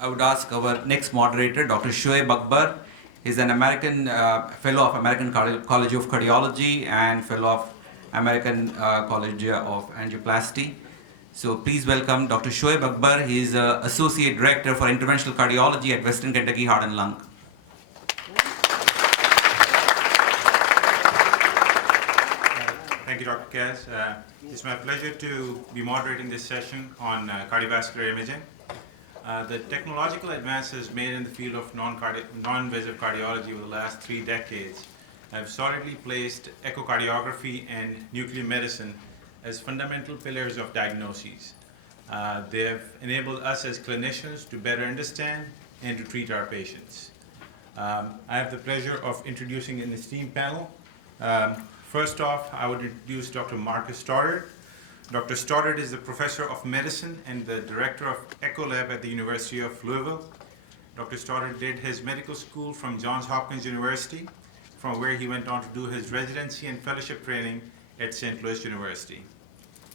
I would ask our next moderator, Dr. Shoaib Akbar. He's an American fellow of American College of Cardiology and fellow of American College of Angioplasty. So please welcome Dr. Shoaib Akbar. He is Associate Director for Interventional Cardiology at Western Kentucky Heart and Lung. Thank you, Dr. Kaz. It's my pleasure to be moderating this session on cardiovascular imaging. The technological advances made in the field of non-invasive cardiology over the last 3 decades have solidly placed echocardiography and nuclear medicine as fundamental pillars of diagnoses. They have enabled us as clinicians to better understand and to treat our patients. I have the pleasure of introducing an esteemed panel. First off, I would introduce Dr. Marcus Stoddard. Dr. Stoddard is the professor of medicine and the director of Echo Lab at the University of Louisville. Dr. Stoddard did his medical school from Johns Hopkins University, from where he went on to do his residency and fellowship training at St. Louis University.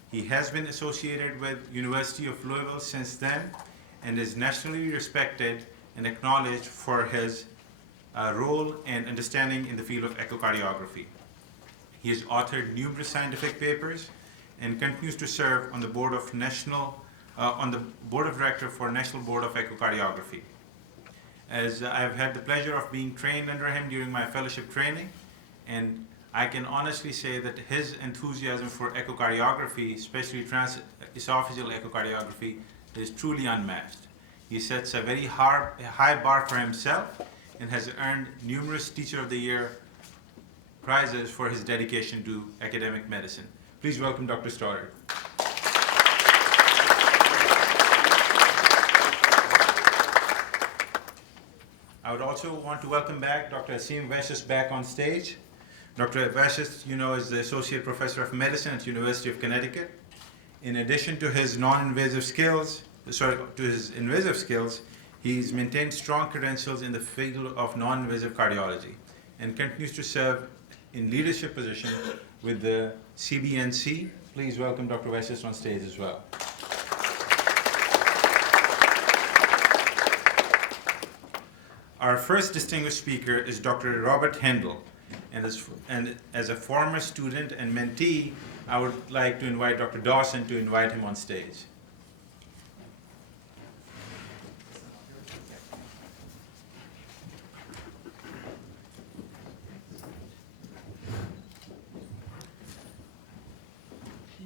He has been associated with University of Louisville since then and is nationally respected and acknowledged for his role and understanding in the field of echocardiography. He has authored numerous scientific papers and continues to serve on the board of board of directors for National Board of Echocardiography. As I have had the pleasure of being trained under him during my fellowship training, and I can honestly say that his enthusiasm for echocardiography, especially transesophageal echocardiography, is truly unmatched. He sets a very high bar for himself and has earned numerous Teacher of the Year prizes for his dedication to academic medicine. Please welcome Dr. Stoddard. I would also want to welcome back Dr. Asim Vaishis back on stage. Dr. Vaishis, is the Associate Professor of Medicine at the University of Connecticut. In addition to his invasive skills, he's maintained strong credentials in the field of non-invasive cardiology and continues to serve in leadership position with the CBNC. Please welcome Dr. Vaishis on stage as well. Our first distinguished speaker is Dr. Robert Hendel, and as a former student and mentee, I would like to invite Dr. Dawson to invite him on stage.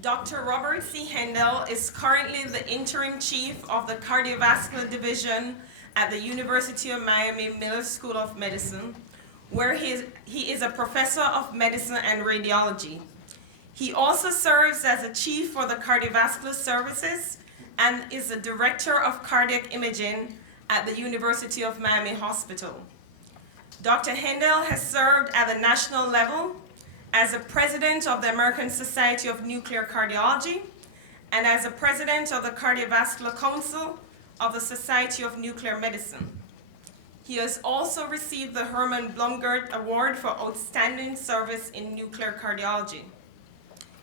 Dr. Robert C. Hendel is currently the interim chief of the Cardiovascular Division at the University of Miami Miller School of Medicine, where he is a professor of medicine and radiology. He also serves as a chief for the cardiovascular services and is the director of cardiac imaging at the University of Miami Hospital. Dr. Hendel has served at the national level as a president of the American Society of Nuclear Cardiology and as a president of the Cardiovascular Council of the Society of Nuclear Medicine. He has also received the Herman Blumgert Award for Outstanding Service in Nuclear Cardiology.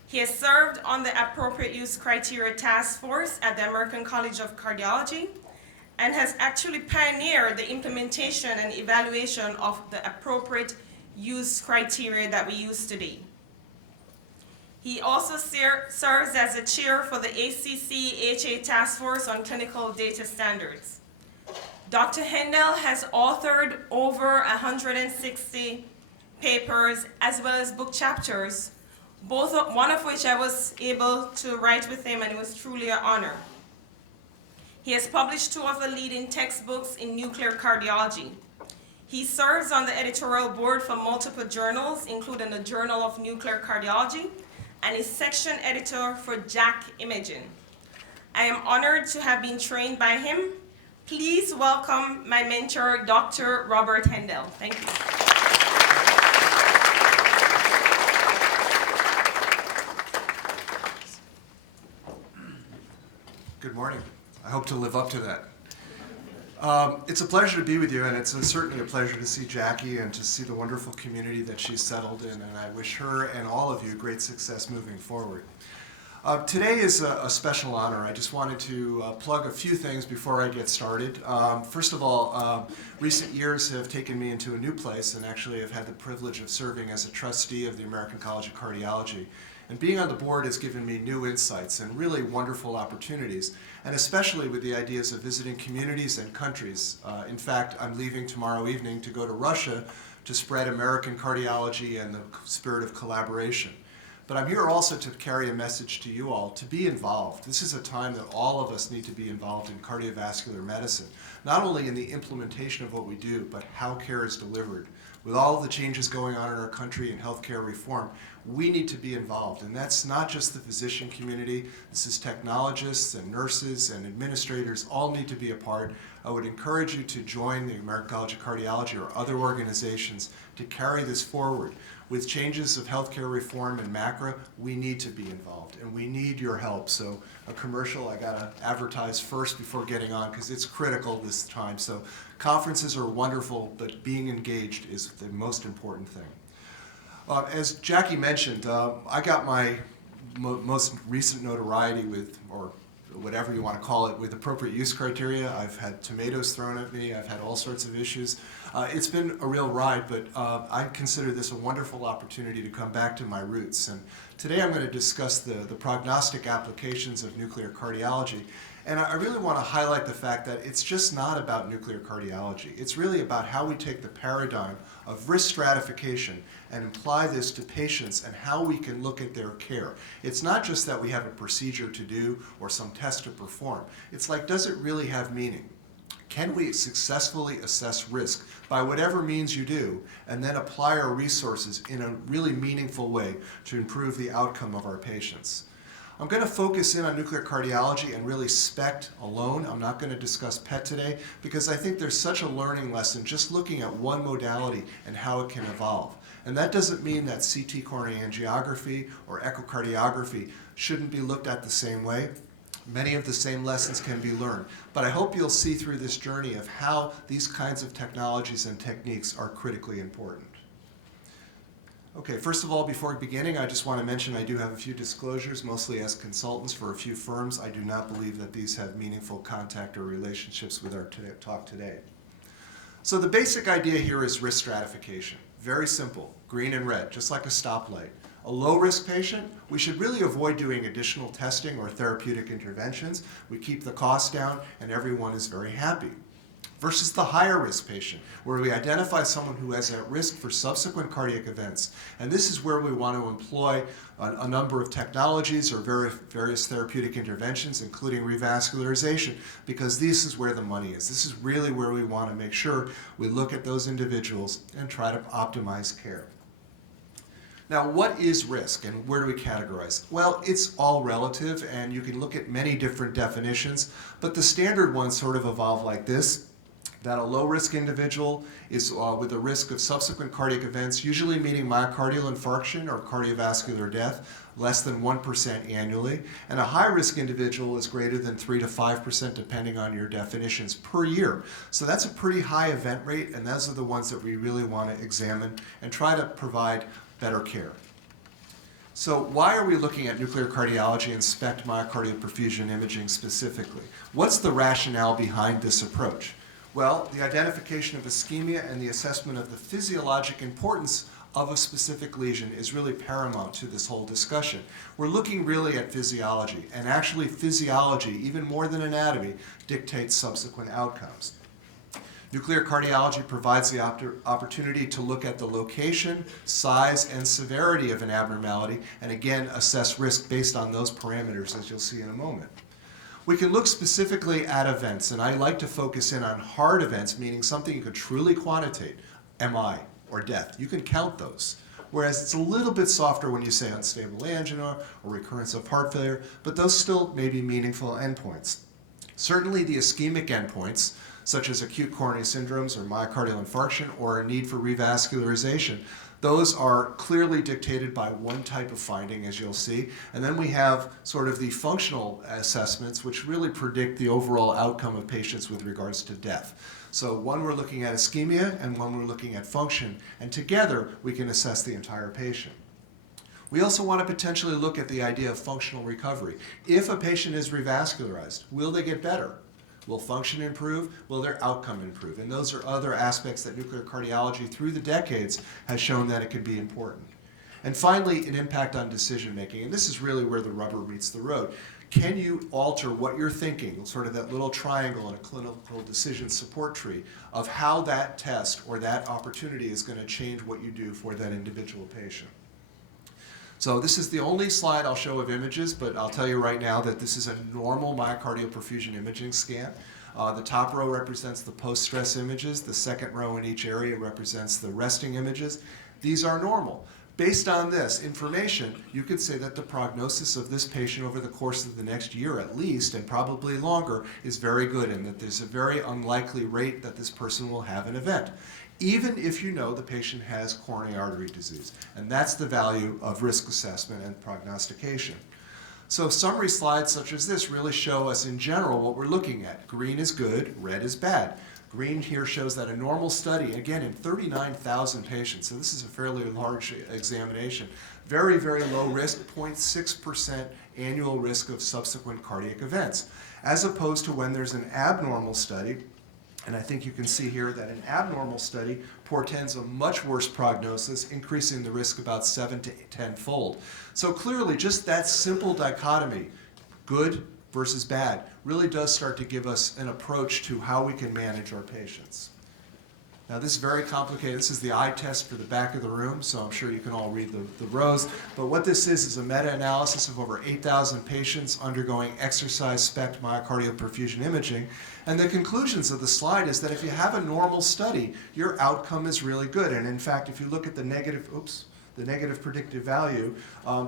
He has served on the Appropriate Use Criteria Task Force at the American College of Cardiology and has actually pioneered the implementation and evaluation of the appropriate use criteria that we use today. He also serves as a chair for the ACC-HA Task Force on Clinical Data Standards. Dr. Hendel has authored over 160 papers as well as book chapters, one of which I was able to write with him, and it was truly an honor. He has published 2 of the leading textbooks in nuclear cardiology. He serves on the editorial board for multiple journals, including the Journal of Nuclear Cardiology, and is section editor for JACC Imaging. I am honored to have been trained by him. Please welcome my mentor, Dr. Robert Hendel. Thank you. Good morning. I hope to live up to that. It's a pleasure to be with you, and it's certainly a pleasure to see Jackie and to see the wonderful community that she's settled in, and I wish her and all of you great success moving forward. Today is a special honor. I just wanted to plug a few things before I get started. First of all, recent years have taken me into a new place, and actually I've had the privilege of serving as a trustee of the American College of Cardiology. And being on the board has given me new insights and really wonderful opportunities, and especially with the ideas of visiting communities and countries. In fact, I'm leaving tomorrow evening to go to Russia to spread American cardiology and the spirit of collaboration. But I'm here also to carry a message to you all to be involved. This is a time that all of us need to be involved in cardiovascular medicine, not only in the implementation of what we do, but how care is delivered. With all of the changes going on in our country and healthcare reform, we need to be involved. And that's not just the physician community. This is technologists and nurses and administrators all need to be a part. I would encourage you to join the American College of Cardiology or other organizations to carry this forward. With changes of healthcare reform and MACRA, we need to be involved, and we need your help. So a commercial I gotta advertise first before getting on, because it's critical this time. So conferences are wonderful, but being engaged is the most important thing. As Jackie mentioned, I got my most recent notoriety with, or whatever you want to call it, with appropriate use criteria. I've had tomatoes thrown at me. I've had all sorts of issues. It's been a real ride, but I consider this a wonderful opportunity to come back to my roots. And today I'm going to discuss the prognostic applications of nuclear cardiology. And I really want to highlight the fact that it's just not about nuclear cardiology. It's really about how we take the paradigm of risk stratification and apply this to patients and how we can look at their care. It's not just that we have a procedure to do or some test to perform. It's like, does it really have meaning? Can we successfully assess risk by whatever means you do, and then apply our resources in a really meaningful way to improve the outcome of our patients? I'm going to focus in on nuclear cardiology and really SPECT alone. I'm not going to discuss PET today because I think there's such a learning lesson just looking at one modality and how it can evolve. And that doesn't mean that CT coronary angiography or echocardiography shouldn't be looked at the same way. Many of the same lessons can be learned. But I hope you'll see through this journey of how these kinds of technologies and techniques are critically important. Okay, first of all, before beginning, I just want to mention I do have a few disclosures, mostly as consultants for a few firms. I do not believe that these have meaningful contact or relationships with our talk today. So the basic idea here is risk stratification. Very simple, green and red, just like a stoplight. A low-risk patient, we should really avoid doing additional testing or therapeutic interventions. We keep the cost down, and everyone is very happy. Versus the higher risk patient, where we identify someone who has at risk for subsequent cardiac events. And this is where we want to employ a number of technologies or various therapeutic interventions, including revascularization, because this is where the money is. This is really where we want to make sure we look at those individuals and try to optimize care. Now, what is risk and where do we categorize? Well, it's all relative, and you can look at many different definitions, but the standard ones sort of evolve like this. That a low-risk individual is with a risk of subsequent cardiac events, usually meaning myocardial infarction or cardiovascular death, less than 1% annually. And a high-risk individual is greater than 3 to 5%, depending on your definitions, per year. So that's a pretty high event rate, and those are the ones that we really want to examine and try to provide better care. So why are we looking at nuclear cardiology and SPECT myocardial perfusion imaging specifically? What's the rationale behind this approach? Well, the identification of ischemia and the assessment of the physiologic importance of a specific lesion is really paramount to this whole discussion. We're looking really at physiology, and actually physiology, even more than anatomy, dictates subsequent outcomes. Nuclear cardiology provides the opportunity to look at the location, size, and severity of an abnormality, and again, assess risk based on those parameters, as you'll see in a moment. We can look specifically at events, and I like to focus in on hard events, meaning something you could truly quantitate, MI or death. You can count those. Whereas it's a little bit softer when you say unstable angina or recurrence of heart failure, but those still may be meaningful endpoints. Certainly the ischemic endpoints, such as acute coronary syndromes or myocardial infarction or a need for revascularization, those are clearly dictated by one type of finding, as you'll see. And then we have sort of the functional assessments, which really predict the overall outcome of patients with regards to death. So one we're looking at ischemia and one we're looking at function, and together we can assess the entire patient. We also want to potentially look at the idea of functional recovery. If a patient is revascularized, will they get better? Will function improve? Will their outcome improve? And those are other aspects that nuclear cardiology through the decades has shown that it can be important. And finally, an impact on decision making. And this is really where the rubber meets the road. Can you alter what you're thinking, sort of that little triangle in a clinical decision support tree, of how that test or that opportunity is going to change what you do for that individual patient? So this is the only slide I'll show of images, but I'll tell you right now that this is a normal myocardial perfusion imaging scan. The top row represents the post-stress images. The second row in each area represents the resting images. These are normal. Based on this information, you could say that the prognosis of this patient over the course of the next year at least, and probably longer, is very good, and that there's a very unlikely rate that this person will have an event, even if you know the patient has coronary artery disease. And that's the value of risk assessment and prognostication. So summary slides such as this really show us in general what we're looking at. Green is good, red is bad. Green here shows that a normal study, again in 39,000 patients, so this is a fairly large examination, very, very low risk, 0.6% annual risk of subsequent cardiac events, as opposed to when there's an abnormal study. And I think you can see here that an abnormal study portends a much worse prognosis, increasing the risk about 7 to 10-fold. So clearly, just that simple dichotomy, good versus bad, really does start to give us an approach to how we can manage our patients. Now this is very complicated. This is the eye test for the back of the room, so I'm sure you can all read the rows. But what this is a meta-analysis of over 8,000 patients undergoing exercise-spec myocardial perfusion imaging. And the conclusions of the slide is that if you have a normal study, your outcome is really good. And in fact, if you look at the negative predictive value,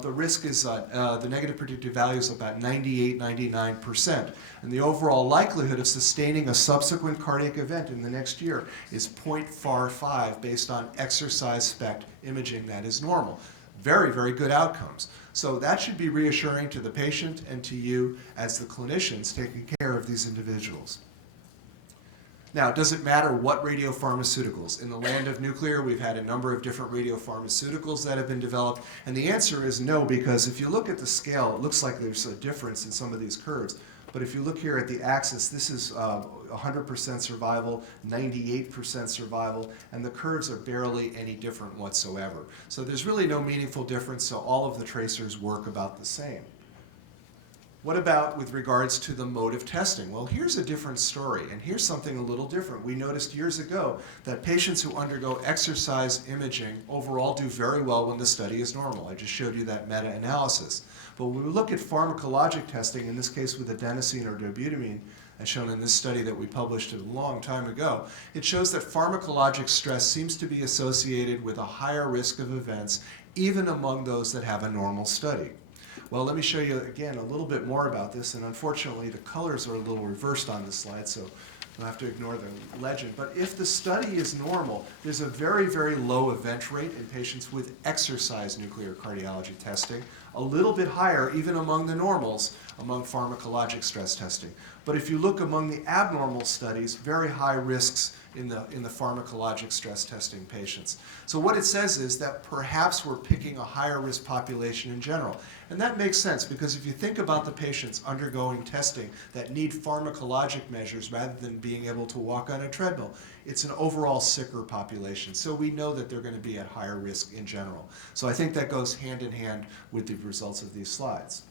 the risk is, the negative predictive value is about 98, 99%. And the overall likelihood of sustaining a subsequent cardiac event in the next year is 0.45 based on exercise-spec imaging that is normal. Very, very good outcomes. So that should be reassuring to the patient and to you as the clinicians taking care of these individuals. Now, does it matter what radiopharmaceuticals? In the land of nuclear, we've had a number of different radiopharmaceuticals that have been developed, and the answer is no, because if you look at the scale, it looks like there's a difference in some of these curves. But if you look here at the axis, this is 100% survival, 98% survival, and the curves are barely any different whatsoever. So there's really no meaningful difference, so all of the tracers work about the same. What about with regards to the mode of testing? Well, here's a different story, and here's something a little different. We noticed years ago that patients who undergo exercise imaging overall do very well when the study is normal. I just showed you that meta-analysis. But when we look at pharmacologic testing, in this case with adenosine or dobutamine, as shown in this study that we published a long time ago, it shows that pharmacologic stress seems to be associated with a higher risk of events, even among those that have a normal study. Well, let me show you again a little bit more about this, and unfortunately the colors are a little reversed on this slide, so I'll have to ignore the legend. But if the study is normal, there's a very, very low event rate in patients with exercise nuclear cardiology testing, a little bit higher even among the normals, among pharmacologic stress testing. But if you look among the abnormal studies, very high risks in the pharmacologic stress testing patients. So what it says is that perhaps we're picking a higher risk population in general. And that makes sense, because if you think about the patients undergoing testing that need pharmacologic measures rather than being able to walk on a treadmill, it's an overall sicker population. So we know that they're going to be at higher risk in general. So I think that goes hand in hand with the results of these slides.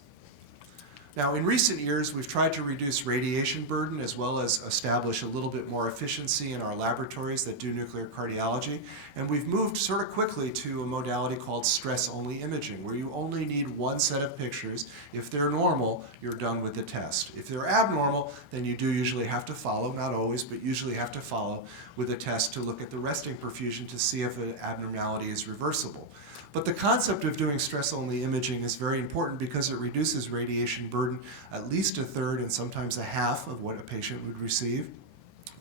Now, in recent years, we've tried to reduce radiation burden as well as establish a little bit more efficiency in our laboratories that do nuclear cardiology. And we've moved sort of quickly to a modality called stress-only imaging, where you only need one set of pictures. If they're normal, you're done with the test. If they're abnormal, then you do usually have to follow, not always, but usually have to follow with a test to look at the resting perfusion to see if an abnormality is reversible. But the concept of doing stress-only imaging is very important because it reduces radiation burden at least a third and sometimes a half of what a patient would receive.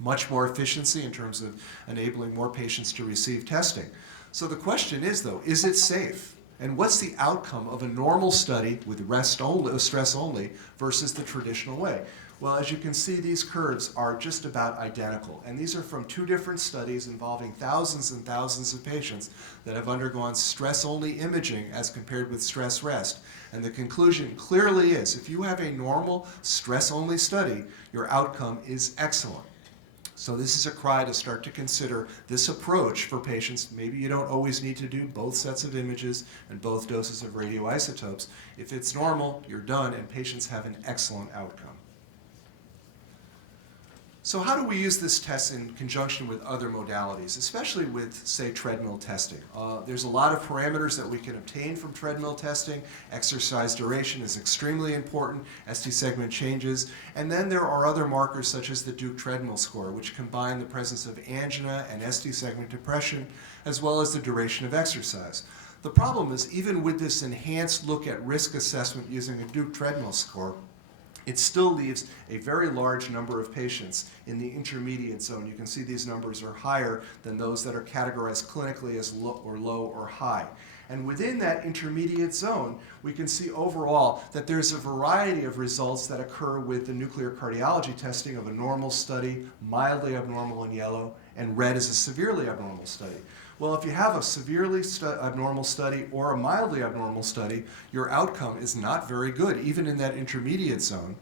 Much more efficiency in terms of enabling more patients to receive testing. So the question is, though, is it safe? And what's the outcome of a normal study with stress only versus the traditional way? Well, as you can see, these curves are just about identical. And these are from two different studies involving thousands and thousands of patients that have undergone stress-only imaging as compared with stress-rest. And the conclusion clearly is, if you have a normal stress-only study, your outcome is excellent. So this is a cry to start to consider this approach for patients. Maybe you don't always need to do both sets of images and both doses of radioisotopes. If it's normal, you're done, and patients have an excellent outcome. So how do we use this test in conjunction with other modalities, especially with, say, treadmill testing? There's a lot of parameters that we can obtain from treadmill testing. Exercise duration is extremely important, ST segment changes, and then there are other markers such as the Duke treadmill score, which combine the presence of angina and ST segment depression, as well as the duration of exercise. The problem is, even with this enhanced look at risk assessment using a Duke treadmill score, it still leaves a very large number of patients in the intermediate zone. You can see these numbers are higher than those that are categorized clinically as low or high. And within that intermediate zone, we can see overall that there's a variety of results that occur with the nuclear cardiology testing of a normal study, mildly abnormal in yellow, and red is a severely abnormal study. Well, if you have a severely abnormal study or a mildly abnormal study, your outcome is not very good, even in that intermediate zone.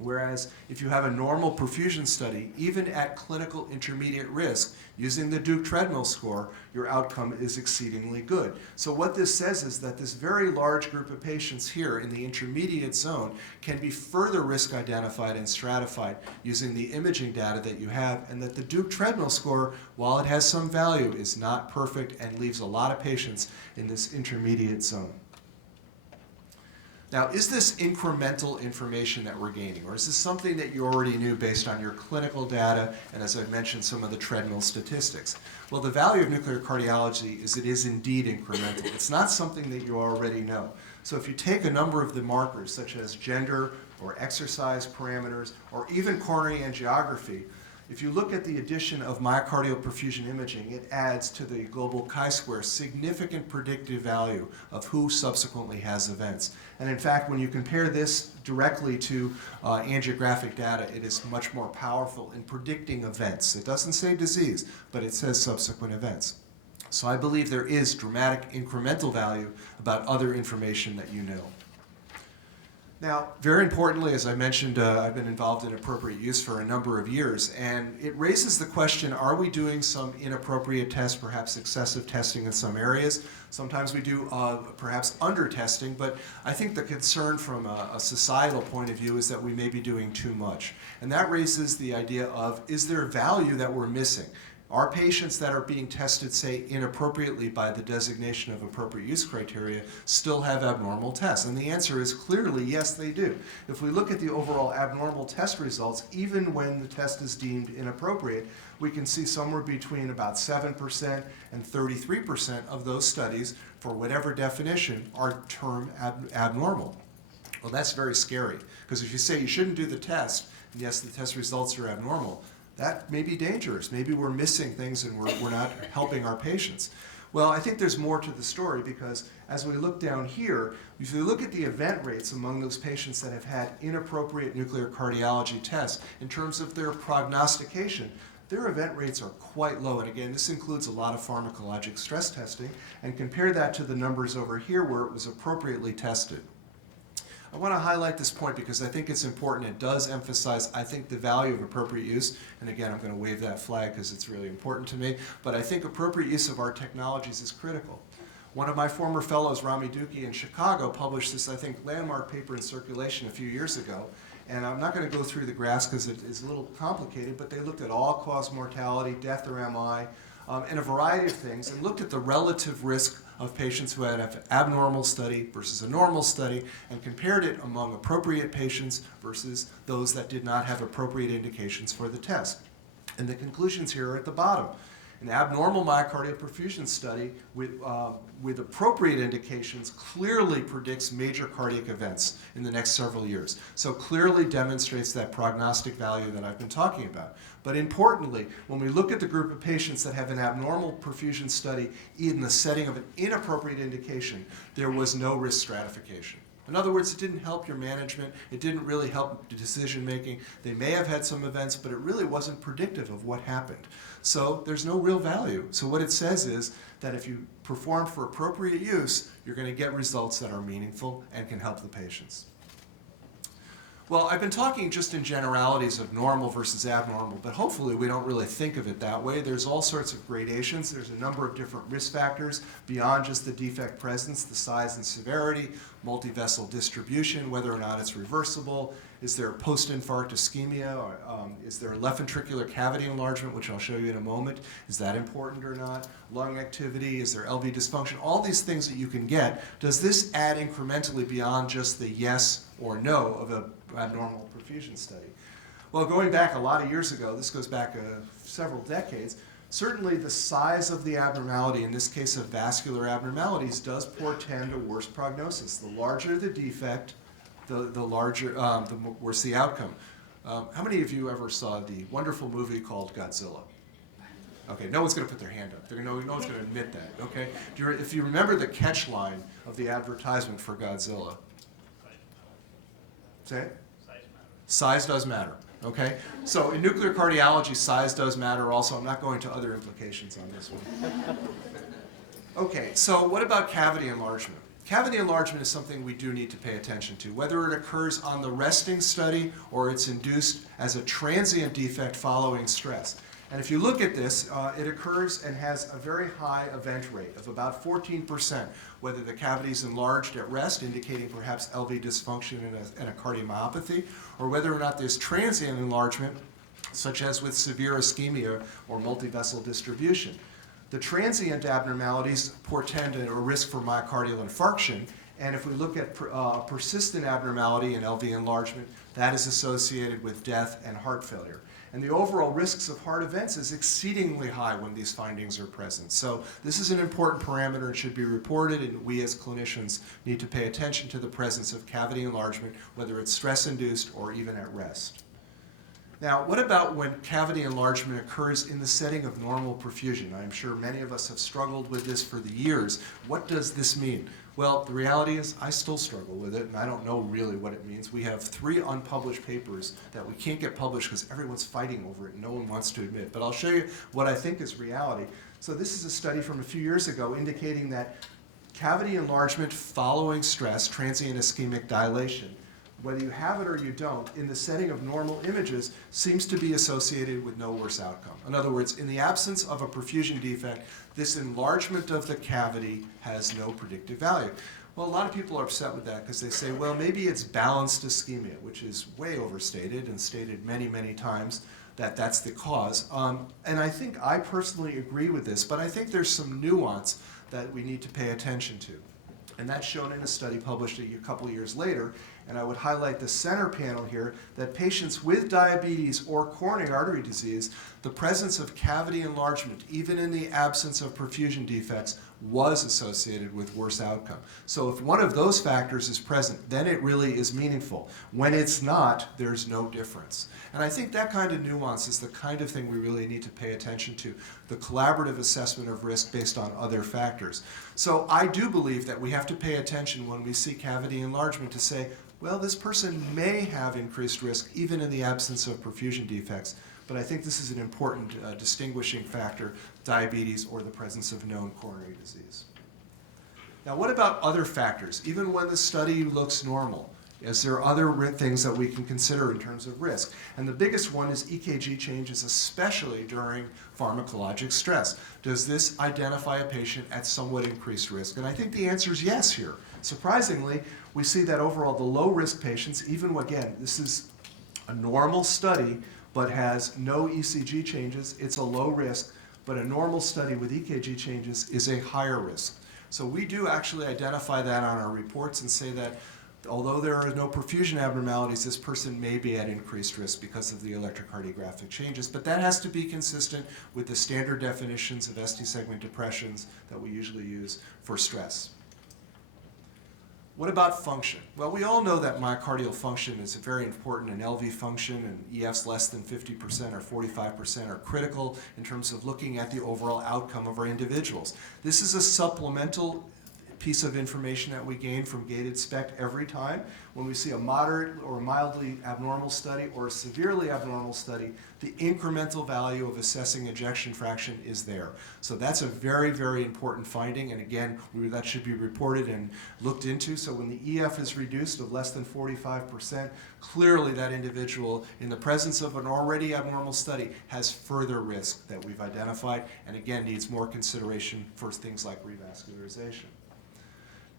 Whereas if you have a normal perfusion study, even at clinical intermediate risk, using the Duke treadmill score, your outcome is exceedingly good. So what this says is that this very large group of patients here in the intermediate zone can be further risk identified and stratified using the imaging data that you have, and that the Duke treadmill score, while it has some value, is not perfect and leaves a lot of patients in this intermediate zone. Now, is this incremental information that we're gaining, or is this something that you already knew based on your clinical data and, as I mentioned, some of the treadmill statistics? Well, the value of nuclear cardiology is it is indeed incremental. It's not something that you already know. So if you take a number of the markers, such as gender or exercise parameters or even coronary angiography, if you look at the addition of myocardial perfusion imaging, it adds to the global chi-square significant predictive value of who subsequently has events. And in fact, when you compare this directly to angiographic data, it is much more powerful in predicting events. It doesn't say disease, but it says subsequent events. So I believe there is dramatic incremental value about other information that you know. Now, very importantly, as I mentioned, I've been involved in appropriate use for a number of years, and it raises the question, are we doing some inappropriate tests, perhaps excessive testing in some areas? Sometimes we do perhaps under-testing, but I think the concern from a societal point of view is that we may be doing too much. And that raises the idea of, is there value that we're missing? Are patients that are being tested, say, inappropriately by the designation of appropriate use criteria still have abnormal tests? And the answer is clearly yes, they do. If we look at the overall abnormal test results, even when the test is deemed inappropriate, we can see somewhere between about 7% and 33% of those studies, for whatever definition, are termed abnormal. Well, that's very scary, because if you say you shouldn't do the test, and yes, the test results are abnormal, that may be dangerous. Maybe we're missing things and we're not helping our patients. Well, I think there's more to the story, because as we look down here, if you look at the event rates among those patients that have had inappropriate nuclear cardiology tests in terms of their prognostication, their event rates are quite low. And again, this includes a lot of pharmacologic stress testing, and compare that to the numbers over here where it was appropriately tested. I want to highlight this point because I think it's important. It does emphasize, I think, the value of appropriate use. And again, I'm going to wave that flag because it's really important to me. But I think appropriate use of our technologies is critical. One of my former fellows, Rami Dukhi in Chicago, published this, I think, landmark paper in Circulation a few years ago. And I'm not going to go through the graphs because it is a little complicated, but they looked at all-cause mortality, death or MI, and a variety of things, and looked at the relative risk of patients who had an abnormal study versus a normal study, and compared it among appropriate patients versus those that did not have appropriate indications for the test. And the conclusions here are at the bottom. An abnormal myocardial perfusion study with appropriate indications clearly predicts major cardiac events in the next several years. So clearly demonstrates that prognostic value that I've been talking about. But importantly, when we look at the group of patients that have an abnormal perfusion study in the setting of an inappropriate indication, there was no risk stratification. In other words, it didn't help your management. It didn't really help decision making. They may have had some events, but it really wasn't predictive of what happened. So there's no real value. So what it says is that if you perform for appropriate use, you're going to get results that are meaningful and can help the patients. Well, I've been talking just in generalities of normal versus abnormal, but hopefully we don't really think of it that way. There's all sorts of gradations. There's a number of different risk factors beyond just the defect presence, the size and severity, multivessel distribution, whether or not it's reversible. Is there post-infarct ischemia? Or, is there left ventricular cavity enlargement, which I'll show you in a moment? Is that important or not? Lung activity? Is there LV dysfunction? All these things that you can get. Does this add incrementally beyond just the yes or no of an abnormal perfusion study? Well, going back a lot of years ago, this goes back several decades, certainly the size of the abnormality, in this case of vascular abnormalities, does portend a worse prognosis. The larger the defect, the worse the outcome. How many of you ever saw the wonderful movie called Godzilla? Okay, no one's going to put their hand up. No one's going to admit that, okay? If you remember the catch line of the advertisement for Godzilla. Say it? Size does matter, okay? So in nuclear cardiology, size does matter also. I'm not going to other implications on this one. Okay, so what about cavity enlargement? Cavity enlargement is something we do need to pay attention to, whether it occurs on the resting study or it's induced as a transient defect following stress. And if you look at this, it occurs and has a very high event rate of about 14%, whether the cavity is enlarged at rest, indicating perhaps LV dysfunction and a cardiomyopathy, or whether or not there's transient enlargement, such as with severe ischemia or multivessel distribution. The transient abnormalities portend a risk for myocardial infarction, and if we look at persistent abnormality in LV enlargement, that is associated with death and heart failure. And the overall risks of heart events is exceedingly high when these findings are present. So this is an important parameter and should be reported, and we as clinicians need to pay attention to the presence of cavity enlargement, whether it's stress-induced or even at rest. Now, what about when cavity enlargement occurs in the setting of normal perfusion? I'm sure many of us have struggled with this for the years. What does this mean? Well, the reality is I still struggle with it, and I don't know really what it means. We have 3 unpublished papers that we can't get published because everyone's fighting over it and no one wants to admit. But I'll show you what I think is reality. So this is a study from a few years ago indicating that cavity enlargement following stress, transient ischemic dilation, whether you have it or you don't, in the setting of normal images, seems to be associated with no worse outcome. In other words, in the absence of a perfusion defect, this enlargement of the cavity has no predictive value. Well, a lot of people are upset with that because they say, well, maybe it's balanced ischemia, which is way overstated and stated many, many times that that's the cause. And I think I personally agree with this, but I think there's some nuance that we need to pay attention to. And that's shown in a study published a couple of years later. And I would highlight the center panel here that patients with diabetes or coronary artery disease, the presence of cavity enlargement, even in the absence of perfusion defects, was associated with worse outcome. So if one of those factors is present, then it really is meaningful. When it's not, there's no difference. And I think that kind of nuance is the kind of thing we really need to pay attention to, the collaborative assessment of risk based on other factors. So I do believe that we have to pay attention when we see cavity enlargement to say, well, this person may have increased risk even in the absence of perfusion defects, but I think this is an important distinguishing factor, diabetes or the presence of known coronary disease. Now, what about other factors? Even when the study looks normal, is there other things that we can consider in terms of risk? And the biggest one is EKG changes, especially during pharmacologic stress. Does this identify a patient at somewhat increased risk? And I think the answer is yes here. Surprisingly, we see that overall the low-risk patients, even again, this is a normal study, but has no ECG changes, it's a low risk, but a normal study with EKG changes is a higher risk. So we do actually identify that on our reports and say that although there are no perfusion abnormalities, this person may be at increased risk because of the electrocardiographic changes, but that has to be consistent with the standard definitions of ST segment depressions that we usually use for stress. What about function? Well, we all know that myocardial function is very important in LV function, and EFs less than 50% or 45% are critical in terms of looking at the overall outcome of our individuals. This is a supplemental piece of information that we gain from gated SPECT every time. When we see a moderate or mildly abnormal study or a severely abnormal study, the incremental value of assessing ejection fraction is there. So that's a very, very important finding, and again, that should be reported and looked into. So when the EF is reduced of less than 45%, clearly that individual, in the presence of an already abnormal study, has further risk that we've identified, and again, needs more consideration for things like revascularization.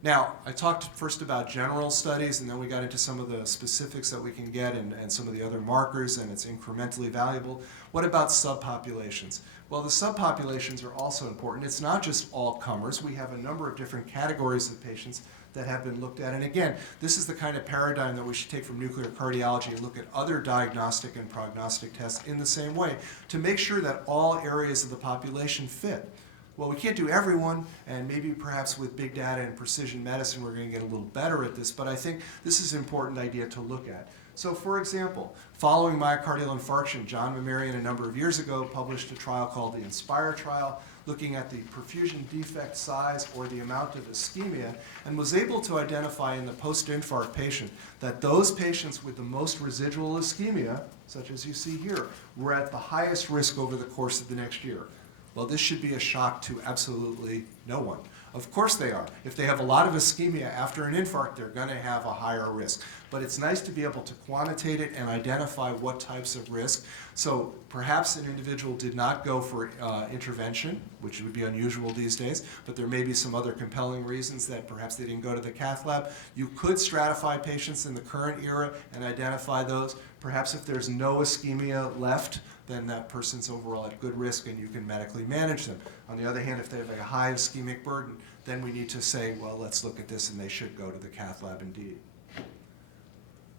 Now, I talked first about general studies, and then we got into some of the specifics that we can get and some of the other markers, and it's incrementally valuable. What about subpopulations? Well, the subpopulations are also important. It's not just all comers. We have a number of different categories of patients that have been looked at. And again, this is the kind of paradigm that we should take from nuclear cardiology and look at other diagnostic and prognostic tests in the same way to make sure that all areas of the population fit. Well, we can't do everyone, and maybe perhaps with big data and precision medicine we're going to get a little better at this, but I think this is an important idea to look at. So for example, following myocardial infarction, John Mamarian a number of years ago published a trial called the INSPIRE trial, looking at the perfusion defect size or the amount of ischemia, and was able to identify in the post-infarct patient that those patients with the most residual ischemia, such as you see here, were at the highest risk over the course of the next year. Well, this should be a shock to absolutely no one. Of course they are. If they have a lot of ischemia after an infarct, they're going to have a higher risk. But it's nice to be able to quantitate it and identify what types of risk. So perhaps an individual did not go for intervention, which would be unusual these days, but there may be some other compelling reasons that perhaps they didn't go to the cath lab. You could stratify patients in the current era and identify those. Perhaps if there's no ischemia left, then that person's overall at good risk and you can medically manage them. On the other hand, if they have a high ischemic burden, then we need to say, well, let's look at this, and they should go to the cath lab indeed.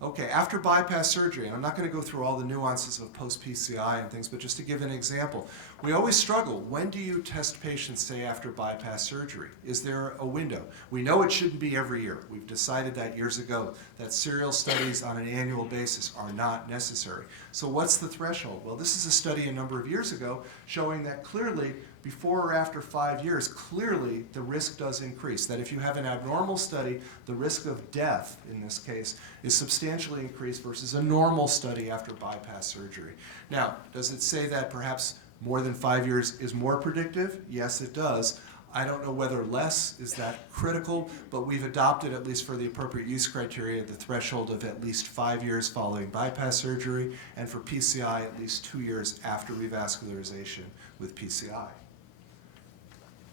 Okay, after bypass surgery, and I'm not going to go through all the nuances of post-PCI and things, but just to give an example, we always struggle. When do you test patients, say, after bypass surgery? Is there a window? We know it shouldn't be every year. We've decided that years ago, that serial studies on an annual basis are not necessary. So what's the threshold? Well, this is a study a number of years ago showing that clearly, before or after 5 years, clearly the risk does increase. That if you have an abnormal study, the risk of death, in this case, is substantially increased versus a normal study after bypass surgery. Now, does it say that perhaps more than 5 years is more predictive? Yes, it does. I don't know whether less is that critical, but we've adopted, at least for the appropriate use criteria, the threshold of at least 5 years following bypass surgery, and for PCI, at least 2 years after revascularization with PCI.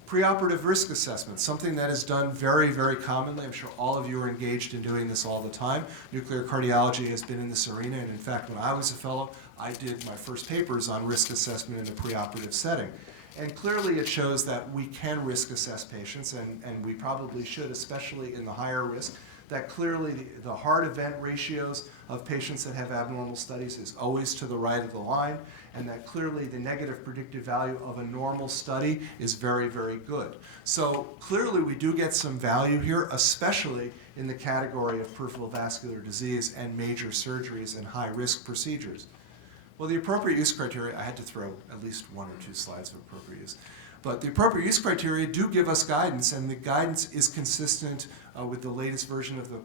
Preoperative risk assessment, something that is done very, very commonly. I'm sure all of you are engaged in doing this all the time. Nuclear cardiology has been in this arena, and in fact, when I was a fellow, I did my first papers on risk assessment in the preoperative setting. And clearly it shows that we can risk assess patients, and we probably should, especially in the higher risk, that clearly the hard event ratios of patients that have abnormal studies is always to the right of the line, and that clearly the negative predictive value of a normal study is very, very good. So clearly we do get some value here, especially in the category of peripheral vascular disease and major surgeries and high-risk procedures. Well, the appropriate use criteria, I had to throw at least 1 or 2 slides of appropriate use. But the appropriate use criteria do give us guidance, and the guidance is consistent with the latest version of the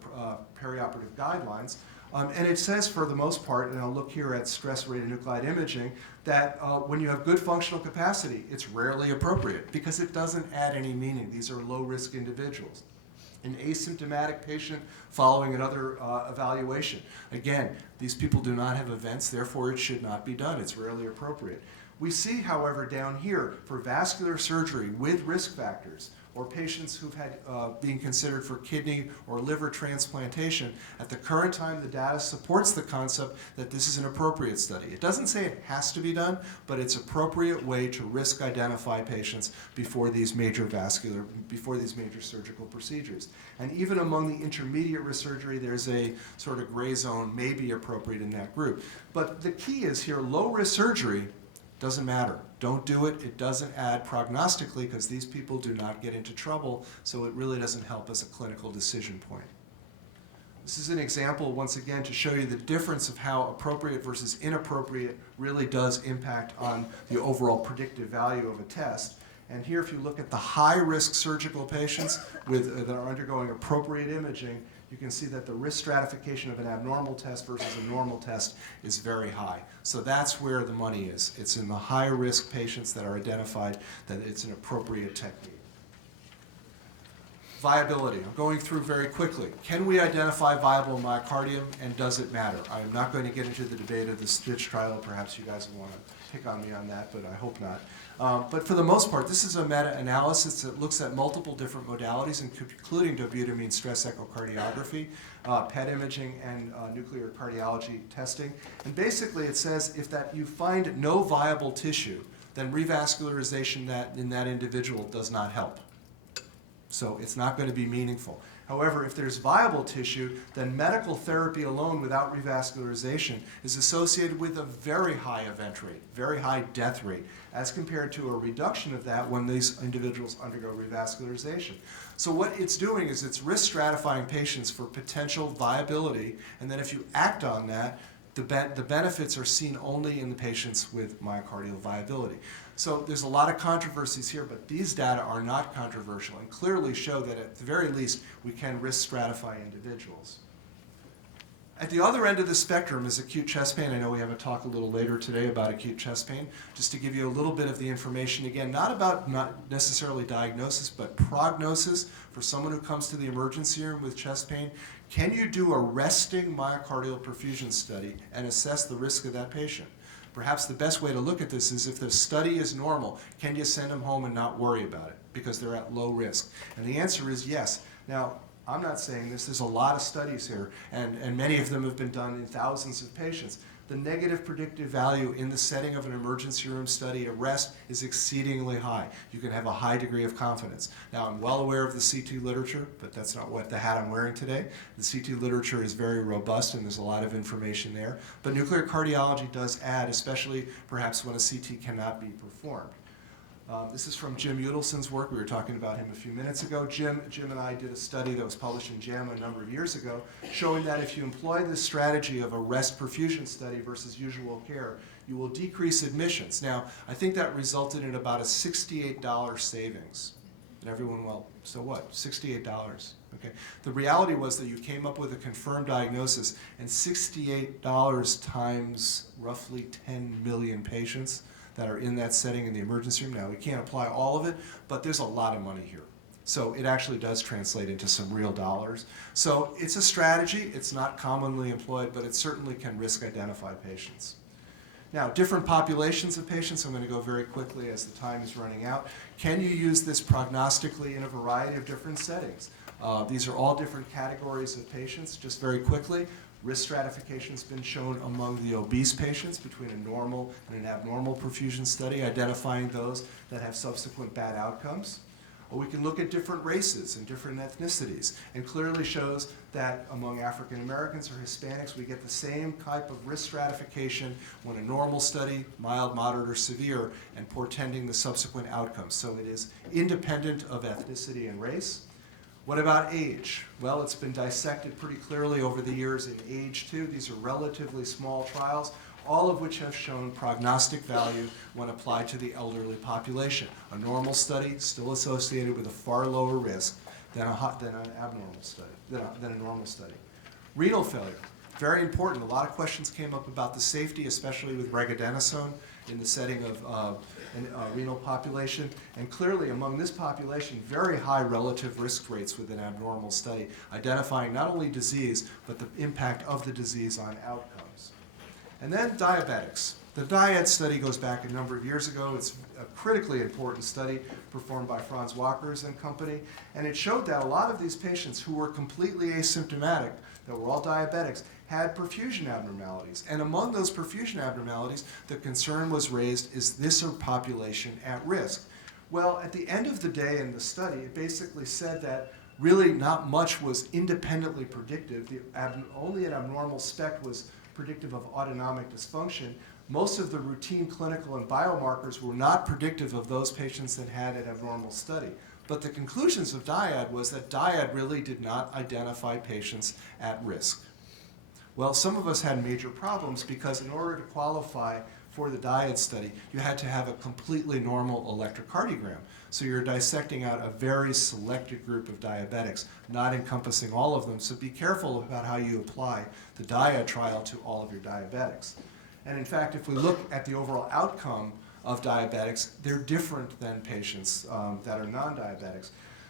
perioperative guidelines. And it says, for the most part, and I'll look here at stress radionuclide imaging, that when you have good functional capacity, it's rarely appropriate because it doesn't add any meaning. These are low-risk individuals. An asymptomatic patient following another evaluation. Again, these people do not have events, therefore it should not be done. It's rarely appropriate. We see, however, down here, for vascular surgery with risk factors, or patients who've had being considered for kidney or liver transplantation, at the current time the data supports the concept that this is an appropriate study. It doesn't say it has to be done, but it's an appropriate way to risk identify patients before these major surgical procedures. And even among the intermediate risk surgery, there's a sort of gray zone, may be appropriate in that group. But the key is here, low risk surgery doesn't matter. Don't do it. It doesn't add prognostically because these people do not get into trouble, so it really doesn't help as a clinical decision point. This is an example, once again, to show you the difference of how appropriate versus inappropriate really does impact on the overall predictive value of a test. And here, if you look at the high-risk surgical patients that are undergoing appropriate imaging, you can see that the risk stratification of an abnormal test versus a normal test is very high. So that's where the money is. It's in the high-risk patients that are identified that it's an appropriate technique. Viability. I'm going through very quickly. Can we identify viable myocardium, and does it matter? I'm not going to get into the debate of the Stitch trial. Perhaps you guys will want to pick on me on that, but I hope not. But for the most part, this is a meta-analysis that looks at multiple different modalities, including dobutamine stress echocardiography, PET imaging, and nuclear cardiology testing. And basically, it says if that you find no viable tissue, then revascularization in that individual does not help. So it's not going to be meaningful. However, if there's viable tissue, then medical therapy alone without revascularization is associated with a very high event rate, very high death rate, as compared to a reduction of that when these individuals undergo revascularization. So what it's doing is it's risk stratifying patients for potential viability, and then if you act on that, the benefits are seen only in the patients with myocardial viability. So there's a lot of controversies here, but these data are not controversial and clearly show that at the very least we can risk stratify individuals. At the other end of the spectrum is acute chest pain. I know we have a talk a little later today about acute chest pain. Just to give you a little bit of the information, again, not necessarily diagnosis, but prognosis for someone who comes to the emergency room with chest pain. Can you do a resting myocardial perfusion study and assess the risk of that patient? Perhaps the best way to look at this is if the study is normal, can you send them home and not worry about it because they're at low risk? And the answer is yes. Now, I'm not saying this. There's a lot of studies here, and many of them have been done in thousands of patients. The negative predictive value in the setting of an emergency room study, arrest, is exceedingly high. You can have a high degree of confidence. Now, I'm well aware of the CT literature, but that's not what the hat I'm wearing today. The CT literature is very robust, and there's a lot of information there. But nuclear cardiology does add, especially perhaps when a CT cannot be performed. This is from Jim Udelson's work. We were talking about him a few minutes ago. Jim and I did a study that was published in JAMA a number of years ago showing that if you employ this strategy of a rest perfusion study versus usual care, you will decrease admissions. Now, I think that resulted in about a $68 savings. And everyone, well, so what? $68. Okay. The reality was that you came up with a confirmed diagnosis, and $68 times roughly 10 million patients that are in that setting in the emergency room. Now, we can't apply all of it, but there's a lot of money here. So it actually does translate into some real dollars. So it's a strategy. It's not commonly employed, but it certainly can risk identify patients. Now, different populations of patients, I'm going to go very quickly as the time is running out. Can you use this prognostically in a variety of different settings? These are all different categories of patients. Just very quickly, risk stratification has been shown among the obese patients between a normal and an abnormal perfusion study, identifying those that have subsequent bad outcomes. Or we can look at different races and different ethnicities, and clearly shows that among African Americans or Hispanics, we get the same type of risk stratification when a normal study, mild, moderate, or severe, and portending the subsequent outcomes. So it is independent of ethnicity and race. What about age? Well, it's been dissected pretty clearly over the years in age too. These are relatively small trials, all of which have shown prognostic value when applied to the elderly population. A normal study still associated with a far lower risk than an abnormal study, than a normal study. Renal failure, very important. A lot of questions came up about the safety, especially with regadenoson in the setting of renal population, and clearly among this population, very high relative risk rates with an abnormal study, identifying not only disease, but the impact of the disease on outcomes. And then diabetics. The DIAD study goes back a number of years ago. It's a critically important study performed by Franz Walkers and company, and it showed that a lot of these patients who were completely asymptomatic, that were all diabetics, had perfusion abnormalities. And among those perfusion abnormalities, the concern was raised, is this a population at risk? Well, at the end of the day in the study, it basically said that really not much was independently predictive. Only an abnormal SPECT was predictive of autonomic dysfunction. Most of the routine clinical and biomarkers were not predictive of those patients that had an abnormal study. But the conclusions of DIAD was that DIAD really did not identify patients at risk. Well, some of us had major problems because in order to qualify for the DIAD study, you had to have a completely normal electrocardiogram. So you're dissecting out a very selected group of diabetics, not encompassing all of them. So be careful about how you apply the DIAD trial to all of your diabetics. And in fact, if we look at the overall outcome of diabetics, they're different than patients that are non-diabetics.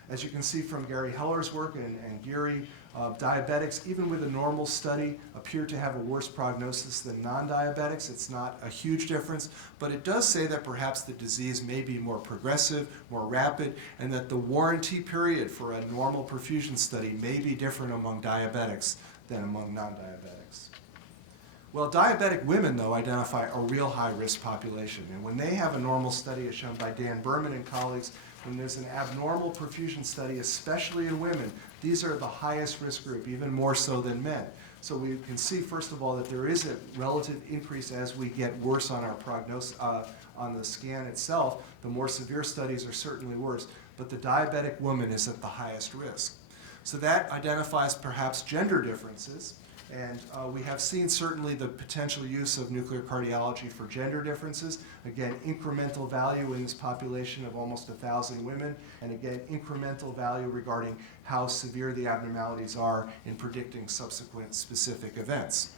As you can see from Gary Heller's work and Geary, diabetics, even with a normal study, appear to have a worse prognosis than non-diabetics. It's not a huge difference, but it does say that perhaps the disease may be more progressive, more rapid, and that the warranty period for a normal perfusion study may be different among diabetics than among non-diabetics. Well, diabetic women, though, identify a real high-risk population, and when they have a normal study, as shown by Dan Berman and colleagues, when there's an abnormal perfusion study, especially in women, these are the highest risk group, even more so than men. So we can see, first of all, that there is a relative increase as we get worse on our prognosis, on the scan itself. The more severe studies are certainly worse, but the diabetic woman is at the highest risk. So that identifies perhaps gender differences. And we have seen certainly the potential use of nuclear cardiology for gender differences. Again, incremental value in this population of almost 1,000 women. And again, incremental value regarding how severe the abnormalities are in predicting subsequent specific events.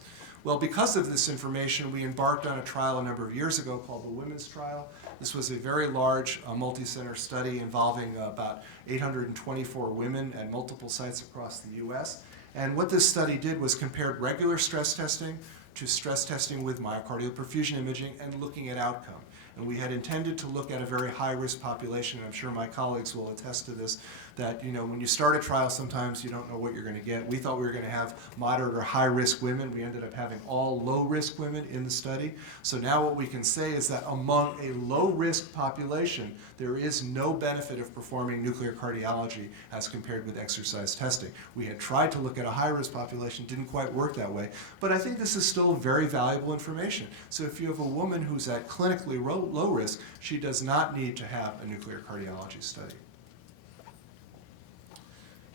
Well, because of this information, we embarked on a trial a number of years ago called the Women's Trial. This was a very large multi-center study involving about 824 women at multiple sites across the U.S. And what this study did was compared regular stress testing to stress testing with myocardial perfusion imaging and looking at outcome. And we had intended to look at a very high-risk population, and I'm sure my colleagues will attest to this, that when you start a trial, sometimes you don't know what you're going to get. We thought we were going to have moderate or high-risk women. We ended up having all low-risk women in the study. So now what we can say is that among a low-risk population, there is no benefit of performing nuclear cardiology as compared with exercise testing. We had tried to look at a high-risk population, didn't quite work that way, but I think this is still very valuable information. So if you have a woman who's at clinically low risk, she does not need to have a nuclear cardiology study.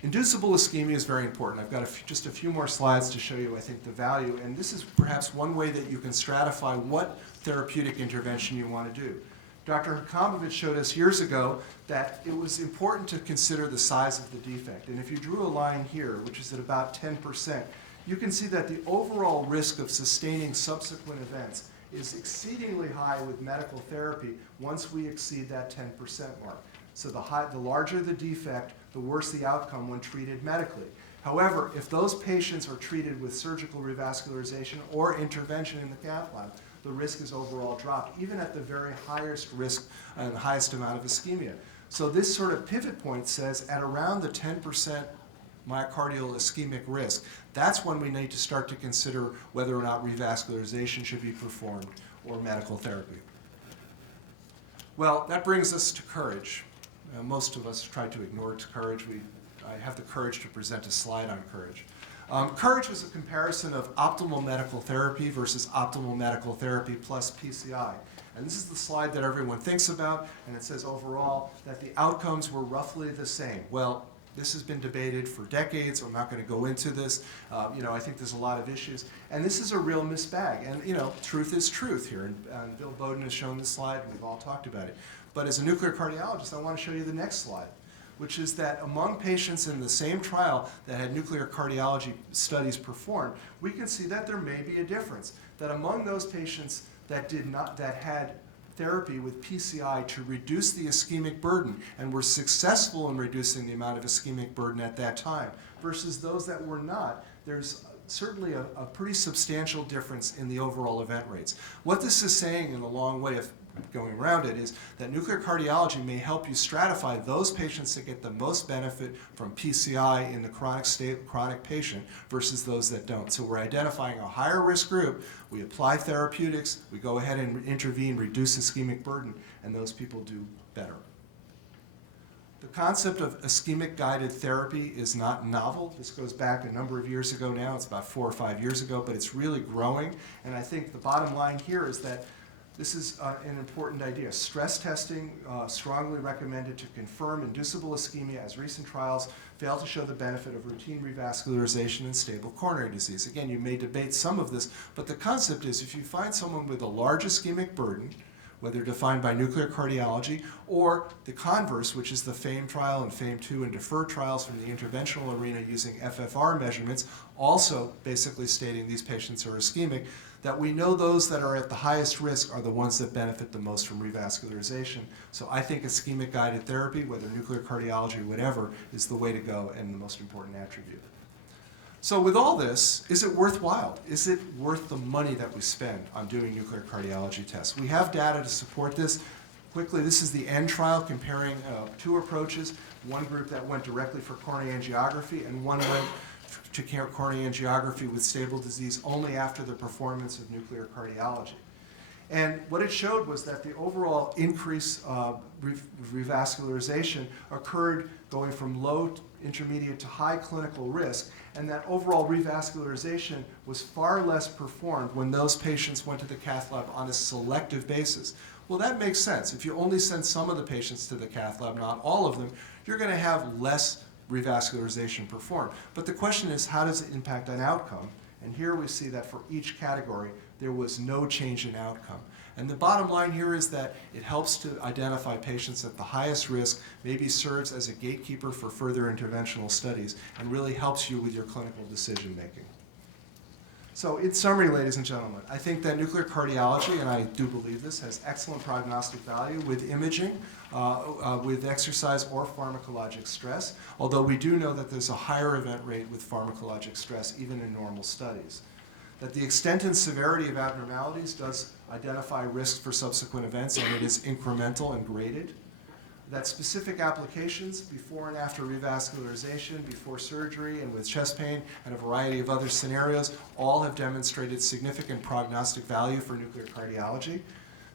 Inducible ischemia is very important. I've got just a few more slides to show you, I think, the value, and this is perhaps one way that you can stratify what therapeutic intervention you want to do. Dr. Hakamowicz showed us years ago that it was important to consider the size of the defect, and if you drew a line here, which is at about 10%, you can see that the overall risk of sustaining subsequent events is exceedingly high with medical therapy once we exceed that 10% mark. So the larger the defect, the worse the outcome when treated medically. However, if those patients are treated with surgical revascularization or intervention in the cath lab, the risk is overall dropped, even at the very highest risk and highest amount of ischemia. So this sort of pivot point says at around the 10% myocardial ischemic risk, that's when we need to start to consider whether or not revascularization should be performed or medical therapy. Well, that brings us to courage. Most of us try to ignore courage. I have the courage to present a slide on courage. Courage was a comparison of optimal medical therapy versus optimal medical therapy plus PCI. And this is the slide that everyone thinks about, and it says overall that the outcomes were roughly the same. Well, this has been debated for decades. I'm not going to go into this. I think there's a lot of issues. And this is a real mixed bag. And, truth is truth here. And Bill Bowden has shown this slide, and we've all talked about it. But as a nuclear cardiologist, I want to show you the next slide, which is that among patients in the same trial that had nuclear cardiology studies performed, we can see that there may be a difference. That among those patients that had therapy with PCI to reduce the ischemic burden and were successful in reducing the amount of ischemic burden at that time versus those that were not, there's certainly a pretty substantial difference in the overall event rates. What this is saying in a long way of going around it is that nuclear cardiology may help you stratify those patients that get the most benefit from PCI in the chronic patient versus those that don't. So we're identifying a higher risk group, we apply therapeutics, we go ahead and intervene, reduce ischemic burden, and those people do better. The concept of ischemic guided therapy is not novel. This goes back a number of years ago now. It's about 4 or 5 years ago, but it's really growing. And I think the bottom line here is that This is an important idea. Stress testing strongly recommended to confirm inducible ischemia, as recent trials fail to show the benefit of routine revascularization in stable coronary disease. Again, you may debate some of this, but the concept is if you find someone with a large ischemic burden, whether defined by nuclear cardiology or the converse, which is the FAME trial and FAME2 and DEFER trials from the interventional arena using FFR measurements, also basically stating these patients are ischemic, that we know those that are at the highest risk are the ones that benefit the most from revascularization. So I think ischemic guided therapy, whether nuclear cardiology or whatever, is the way to go and the most important attribute. So with all this, is it worthwhile? Is it worth the money that we spend on doing nuclear cardiology tests? We have data to support this. Quickly, this is the N trial comparing two approaches. One group that went directly for coronary angiography and one went to coronary angiography with stable disease only after the performance of nuclear cardiology. And what it showed was that the overall increase of revascularization occurred going from low, intermediate to high clinical risk, and that overall revascularization was far less performed when those patients went to the cath lab on a selective basis. Well, that makes sense. If you only send some of the patients to the cath lab, not all of them, you're going to have less revascularization performed. But the question is, how does it impact on outcome? And here we see that for each category, there was no change in outcome. And the bottom line here is that it helps to identify patients at the highest risk, maybe serves as a gatekeeper for further interventional studies, and really helps you with your clinical decision making. So in summary, ladies and gentlemen, I think that nuclear cardiology, and I do believe this, has excellent prognostic value with imaging, with exercise or pharmacologic stress, although we do know that there's a higher event rate with pharmacologic stress, even in normal studies. That the extent and severity of abnormalities does identify risks for subsequent events, and it is incremental and graded. That specific applications before and after revascularization, before surgery, and with chest pain, and a variety of other scenarios, all have demonstrated significant prognostic value for nuclear cardiology.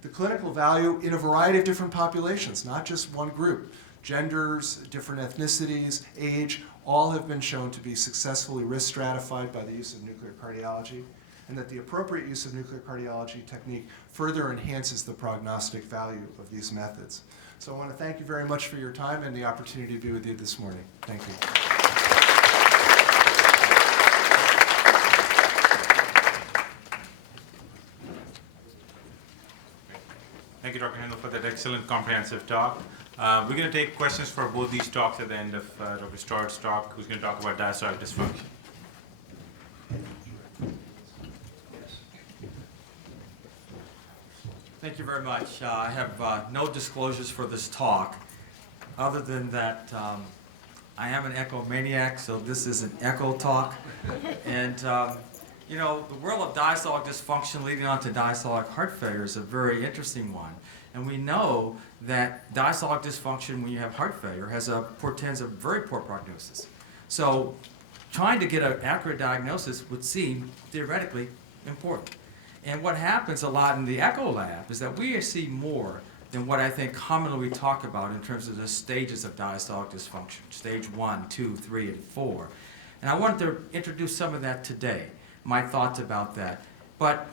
The clinical value in a variety of different populations, not just one group. Genders, different ethnicities, age, all have been shown to be successfully risk stratified by the use of nuclear cardiology, and that the appropriate use of nuclear cardiology technique further enhances the prognostic value of these methods. So I want to thank you very much for your time and the opportunity to be with you this morning. Thank you. Thank you, Dr. Handel, for that excellent comprehensive talk. We're going to take questions for both these talks at the end of Dr. Stewart's talk, who's going to talk about diastolic dysfunction. Thank you very much. I have no disclosures for this talk, other than that I am an echomaniac, so this is an echo talk. And you know, the world of diastolic dysfunction leading on to diastolic heart failure is a very interesting one. And we know that diastolic dysfunction, when you have heart failure, portends a very poor prognosis. So trying to get an accurate diagnosis would seem theoretically important. And what happens a lot in the echo lab is that we see more than what I think commonly we talk about in terms of the stages of diastolic dysfunction, stage 1, 2, 3, and 4. And I wanted to introduce some of that today, my thoughts about that. But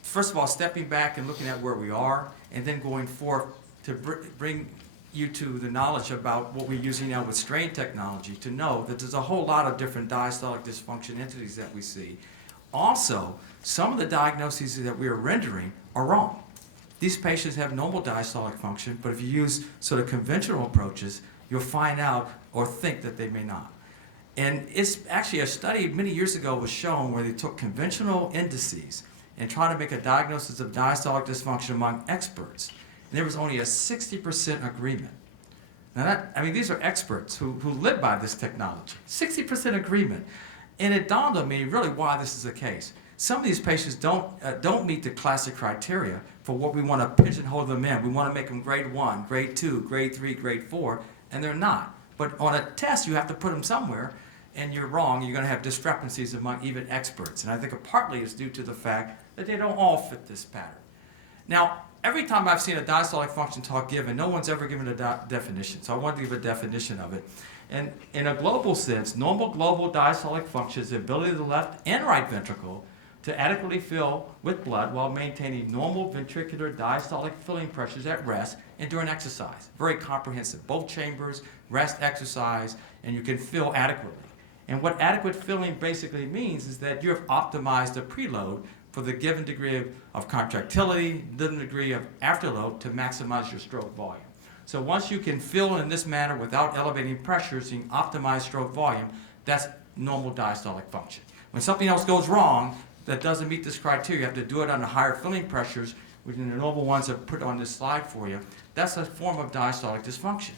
first of all, stepping back and looking at where we are, and then going forth to bring you to the knowledge about what we're using now with strain technology to know that there's a whole lot of different diastolic dysfunction entities that we see. Also, some of the diagnoses that we are rendering are wrong. These patients have normal diastolic function, but if you use sort of conventional approaches, you'll find out or think that they may not. And it's actually a study many years ago was shown where they took conventional indices and tried to make a diagnosis of diastolic dysfunction among experts. And there was only a 60% agreement. Now these are experts who live by this technology. 60% agreement. And it dawned on me really why this is the case. Some of these patients don't meet the classic criteria for what we want to pigeonhole them in. We want to make them grade 1, grade 2, grade 3, grade 4, and they're not. But on a test, you have to put them somewhere, and you're wrong. You're going to have discrepancies among even experts. And I think partly it's due to the fact that they don't all fit this pattern. Now, every time I've seen a diastolic function talk given, no one's ever given a definition. So I wanted to give a definition of it. And in a global sense, normal global diastolic function is the ability of the left and right ventricle to adequately fill with blood while maintaining normal ventricular diastolic filling pressures at rest and during exercise. Very comprehensive. Both chambers, rest, exercise, and you can fill adequately. And what adequate filling basically means is that you have optimized the preload for the given degree of contractility, given degree of afterload to maximize your stroke volume. So once you can fill in this manner without elevating pressures and optimize stroke volume, that's normal diastolic function. When something else goes wrong that doesn't meet this criteria, you have to do it under higher filling pressures, which are the normal ones I've put on this slide for you. That's a form of diastolic dysfunction.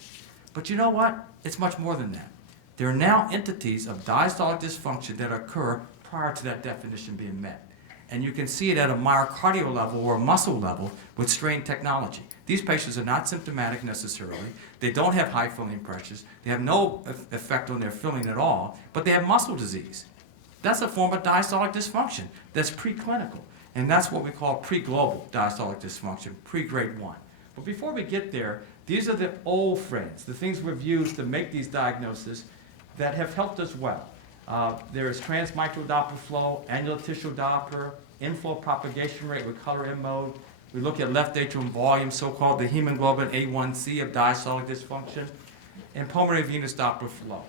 But you know what? It's much more than that. There are now entities of diastolic dysfunction that occur prior to that definition being met. And you can see it at a myocardial level or a muscle level with strain technology. These patients are not symptomatic necessarily. They don't have high filling pressures. They have no effect on their filling at all, but they have muscle disease. That's a form of diastolic dysfunction that's preclinical. And that's what we call pre-global diastolic dysfunction, pre-grade 1. But before we get there, these are the old friends, the things we've used to make these diagnoses that have helped us well. There is transmitral Doppler flow, annular tissue Doppler, inflow propagation rate with color M mode. We look at left atrium volume, so-called the hemoglobin A1C of diastolic dysfunction, and pulmonary venous Doppler flow.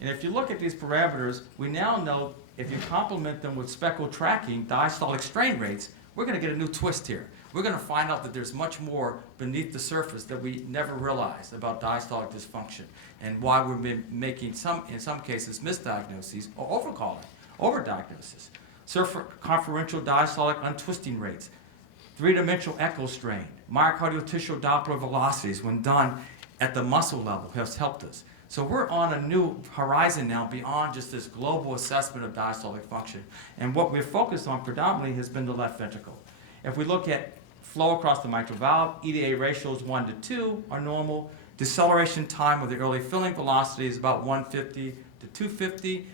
And if you look at these parameters, we now know if you complement them with spectral tracking diastolic strain rates, we're going to get a new twist here. We're going to find out that there's much more beneath the surface that we never realized about diastolic dysfunction and why we've been making in some cases, misdiagnoses or overdiagnosis. Circumferential diastolic untwisting rates, three-dimensional echo strain, myocardial tissue Doppler velocities when done at the muscle level has helped us. So we're on a new horizon now beyond just this global assessment of diastolic function. And what we're focused on predominantly has been the left ventricle. If we look at flow across the mitral valve, EDA ratios 1 to 2 are normal. Deceleration time of the early filling velocity is about 150 to 250.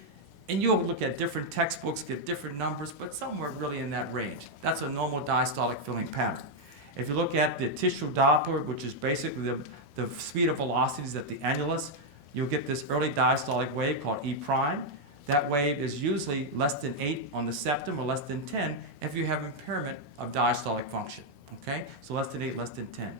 And you'll look at different textbooks, get different numbers, but somewhere really in that range. That's a normal diastolic filling pattern. If you look at the tissue Doppler, which is basically the speed of velocities at the annulus, you'll get this early diastolic wave called E prime. That wave is usually less than 8 on the septum or less than 10 if you have impairment of diastolic function. Okay? So less than 8, less than 10.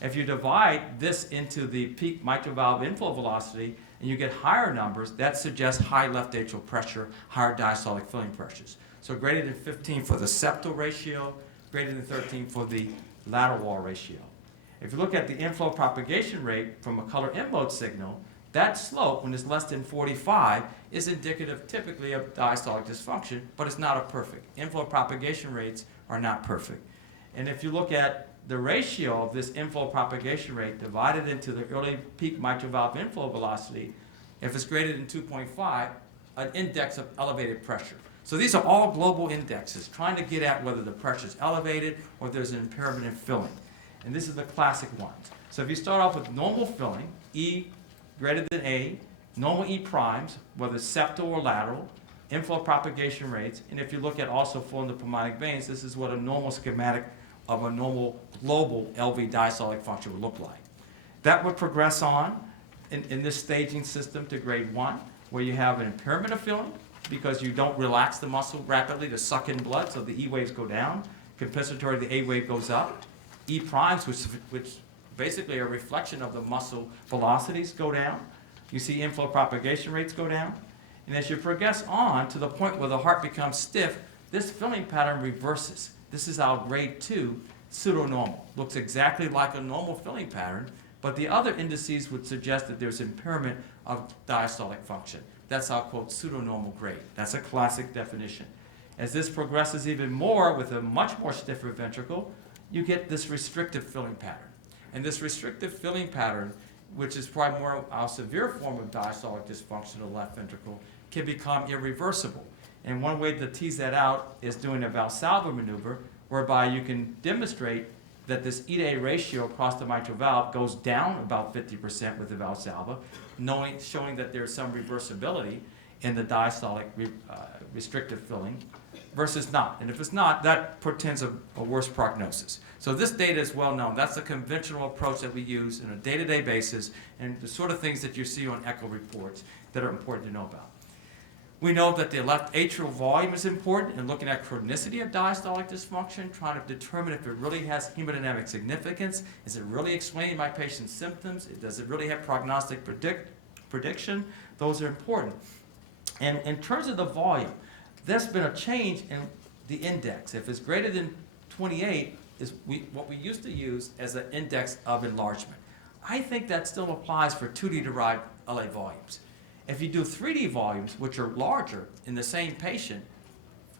If you divide this into the peak mitral valve inflow velocity and you get higher numbers, that suggests high left atrial pressure, higher diastolic filling pressures. So greater than 15 for the septal ratio, greater than 13 for the lateral wall ratio. If you look at the inflow propagation rate from a color M mode signal, that slope, when it's less than 45, is indicative typically of diastolic dysfunction, but it's not a perfect. Inflow propagation rates are not perfect. And if you look at the ratio of this inflow propagation rate divided into the early peak mitral valve inflow velocity, if it's greater than 2.5, an index of elevated pressure. So these are all global indexes trying to get at whether the pressure is elevated or if there's an impairment in filling. And this is the classic ones. So if you start off with normal filling, E greater than A, normal E primes, whether septal or lateral, inflow propagation rates, and if you look at also flow in the pulmonic veins, this is what a normal schematic of a normal global LV diastolic function would look like. That would progress on in this staging system to grade 1, where you have an impairment of filling because you don't relax the muscle rapidly to suck in blood, so the E waves go down. Compensatory, the A wave goes up. E primes, which basically a reflection of the muscle velocities, go down. You see inflow propagation rates go down. And as you progress on to the point where the heart becomes stiff, this filling pattern reverses. This is our grade 2 pseudonormal. Looks exactly like a normal filling pattern, but the other indices would suggest that there's impairment of diastolic function. That's our, quote, pseudonormal grade. That's a classic definition. As this progresses even more with a much more stiffer ventricle, you get this restrictive filling pattern. And this restrictive filling pattern, which is probably more our severe form of diastolic dysfunction of the left ventricle, can become irreversible. And one way to tease that out is doing a Valsalva maneuver, whereby you can demonstrate that this E-to-A ratio across the mitral valve goes down about 50% with the Valsalva, showing that there's some reversibility in the diastolic restrictive filling versus not. And if it's not, that portends a worse prognosis. So this data is well known. That's the conventional approach that we use on a day-to-day basis and the sort of things that you see on echo reports that are important to know about. We know that the left atrial volume is important in looking at chronicity of diastolic dysfunction, trying to determine if it really has hemodynamic significance. Is it really explaining my patient's symptoms? Does it really have prognostic prediction? Those are important. And in terms of the volume, there's been a change in the index. If it's greater than 28, is what we used to use as an index of enlargement. I think that still applies for 2D derived LA volumes. If you do 3D volumes, which are larger in the same patient,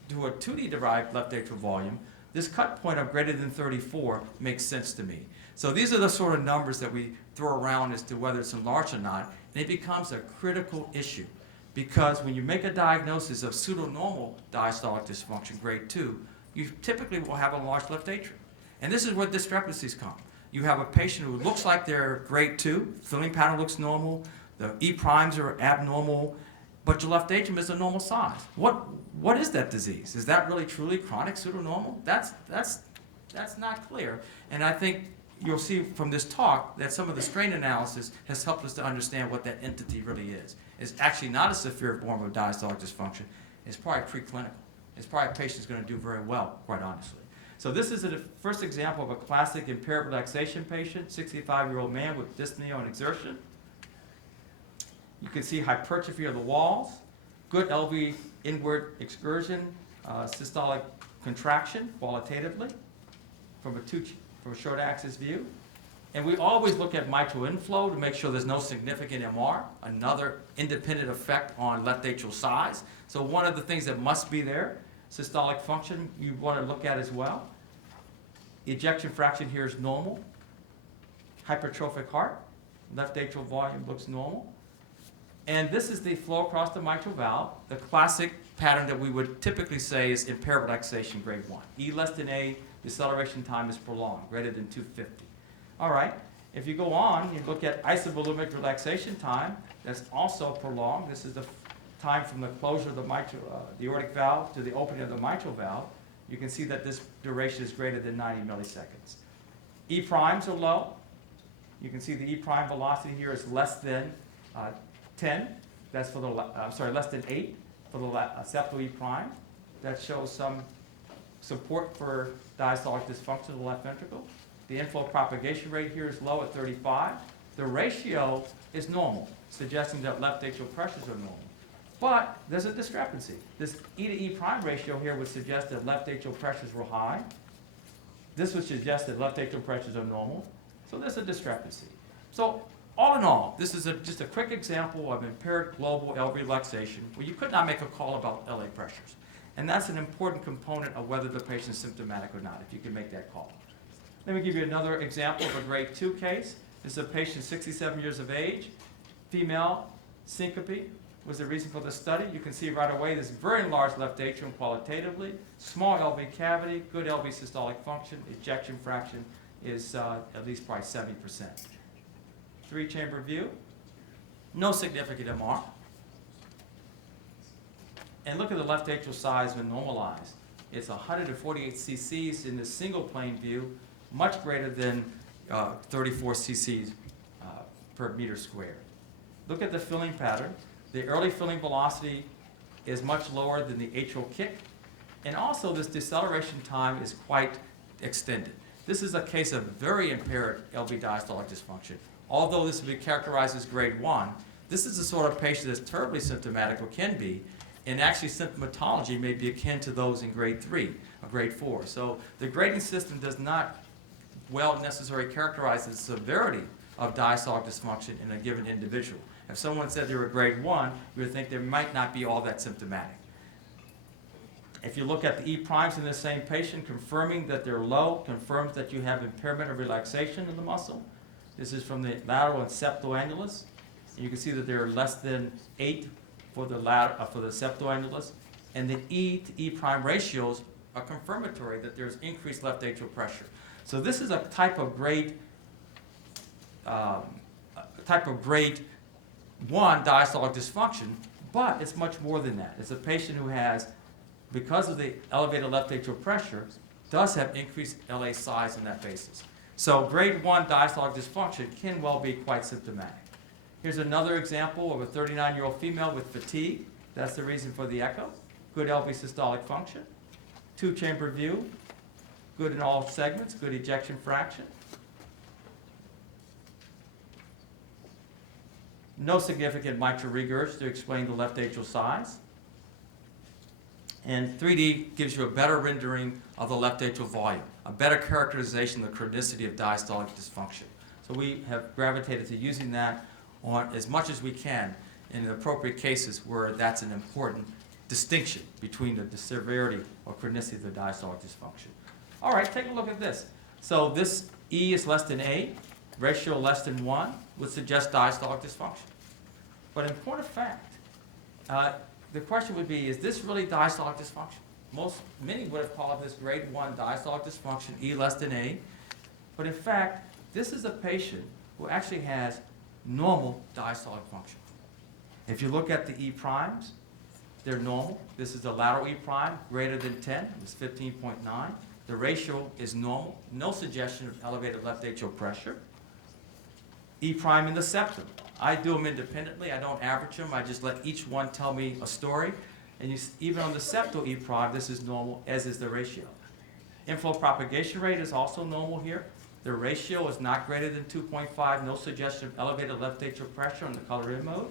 do a 2D derived left atrial volume, this cut point of greater than 34 makes sense to me. So these are the sort of numbers that we throw around as to whether it's enlarged or not, and it becomes a critical issue. Because when you make a diagnosis of pseudonormal diastolic dysfunction, grade 2, you typically will have a enlarged left atrium. And this is where discrepancies come. You have a patient who looks like they're grade 2, filling pattern looks normal, the E primes are abnormal, but your left atrium is a normal size. What is that disease? Is that really truly chronic pseudonormal? That's not clear. And I think you'll see from this talk that some of the strain analysis has helped us to understand what that entity really is. It's actually not a severe form of diastolic dysfunction. It's probably preclinical. It's probably a patient who's going to do very well, quite honestly. So this is the first example of a classic impaired relaxation patient, 65-year-old man with dyspnea on exertion. You can see hypertrophy of the walls, good LV inward excursion, systolic contraction qualitatively from a short axis view. And we always look at mitral inflow to make sure there's no significant MR, another independent effect on left atrial size. So one of the things that must be there, systolic function, you want to look at as well. Ejection fraction here is normal. Hypertrophic heart, left atrial volume looks normal. And this is the flow across the mitral valve, the classic pattern that we would typically say is impaired relaxation grade 1. E less than A, deceleration time is prolonged, greater than 250. All right, if you go on, you look at isovolumic relaxation time, that's also prolonged. This is the time from the closure of the the aortic valve to the opening of the mitral valve. You can see that this duration is greater than 90 milliseconds. E primes are low. You can see the E prime velocity here is less than 10. That's for the, less than 8 for the septal E prime. That shows some support for diastolic dysfunction of the left ventricle. The inflow propagation rate here is low at 35. The ratio is normal, suggesting that left atrial pressures are normal. But there's a discrepancy. This E to E prime ratio here would suggest that left atrial pressures were high. This would suggest that left atrial pressures are normal. So there's a discrepancy. So all in all, this is just a quick example of impaired global LV relaxation where you could not make a call about LA pressures. And that's an important component of whether the patient is symptomatic or not, if you can make that call. Let me give you another example of a grade 2 case. This is a patient 67 years of age, female, syncope was the reason for the study. You can see right away this very large left atrium qualitatively, small LV cavity, good LV systolic function, ejection fraction is at least probably 70%. 3-chamber view, no significant MR. And look at the left atrial size when normalized. It's 148 cc's in the single plane view, much greater than 34 cc's per meter squared. Look at the filling pattern. The early filling velocity is much lower than the atrial kick. And also this deceleration time is quite extended. This is a case of very impaired LV diastolic dysfunction. Although this would be characterized as grade 1, this is the sort of patient that's terribly symptomatic or can be, and actually symptomatology may be akin to those in grade 3 or grade 4. So the grading system does not well necessarily characterize the severity of diastolic dysfunction in a given individual. If someone said they were grade 1, you would think they might not be all that symptomatic. If you look at the E primes in the same patient, confirming that they're low, confirms that you have impairment of relaxation in the muscle. This is from the lateral and septal annulus. And you can see that they're less than 8 for the septal annulus. And the E to E prime ratios are confirmatory that there's increased left atrial pressure. So this is a type of grade 1 diastolic dysfunction, but it's much more than that. It's a patient who has, because of the elevated left atrial pressure, does have increased LA size on that basis. So grade 1 diastolic dysfunction can well be quite symptomatic. Here's another example of a 39-year-old female with fatigue. That's the reason for the echo. Good LV systolic function. Two-chamber view. Good in all segments. Good ejection fraction. No significant mitral regurg to explain the left atrial size. And 3D gives you a better rendering of the left atrial volume, a better characterization of the chronicity of diastolic dysfunction. So we have gravitated to using that on as much as we can in appropriate cases where that's an important distinction between the severity or chronicity of the diastolic dysfunction. All right, take a look at this. So this E is less than A, ratio less than 1 would suggest diastolic dysfunction. But in point of fact, the question would be, is this really diastolic dysfunction? Many would have called this grade 1 diastolic dysfunction, E less than A. But in fact, this is a patient who actually has normal diastolic function. If you look at the E primes, they're normal. This is the lateral E prime, greater than 10, it's 15.9. The ratio is normal, no suggestion of elevated left atrial pressure. E prime in the septum. I do them independently, I don't average them, I just let each one tell me a story. And even on the septal E prime, this is normal, as is the ratio. Inflow propagation rate is also normal here. The ratio is not greater than 2.5, no suggestion of elevated left atrial pressure on the color in mode.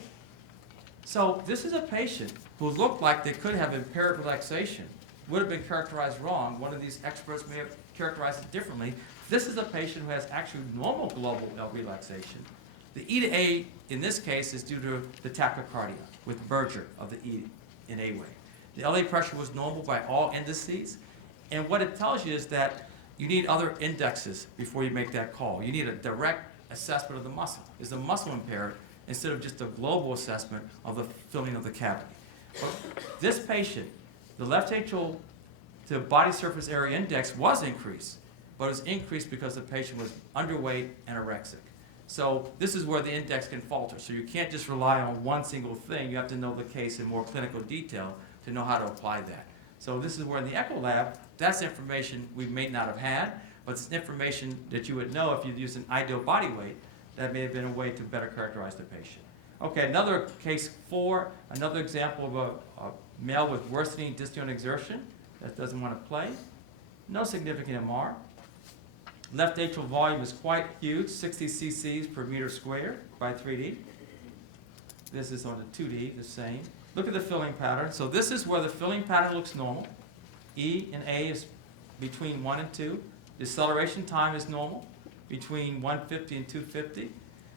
So this is a patient who looked like they could have impaired relaxation, would have been characterized wrong. One of these experts may have characterized it differently. This is a patient who has actually normal global relaxation. The E to A in this case is due to the tachycardia with merger of the E in A way. The LA pressure was normal by all indices, and what it tells you is that you need other indexes before you make that call. You need a direct assessment of the muscle. Is the muscle impaired instead of just a global assessment of the filling of the cavity? But this patient, the left atrial to body surface area index was increased, but it was increased because the patient was underweight and anorexic. So this is where the index can falter. So you can't just rely on one single thing. You have to know the case in more clinical detail to know how to apply that. So this is where in the echo lab, that's information we may not have had, but it's information that you would know if you use an ideal body weight. That may have been a way to better characterize the patient. Okay, another case 4, another example of a male with worsening dystonia exertion that doesn't want to play. No significant MR. Left atrial volume is quite huge, 60 cc's per meter squared by 3D. This is on the 2D, the same. Look at the filling pattern. So this is where the filling pattern looks normal. E and A is between 1 and 2. Deceleration time is normal, between 150 and 250.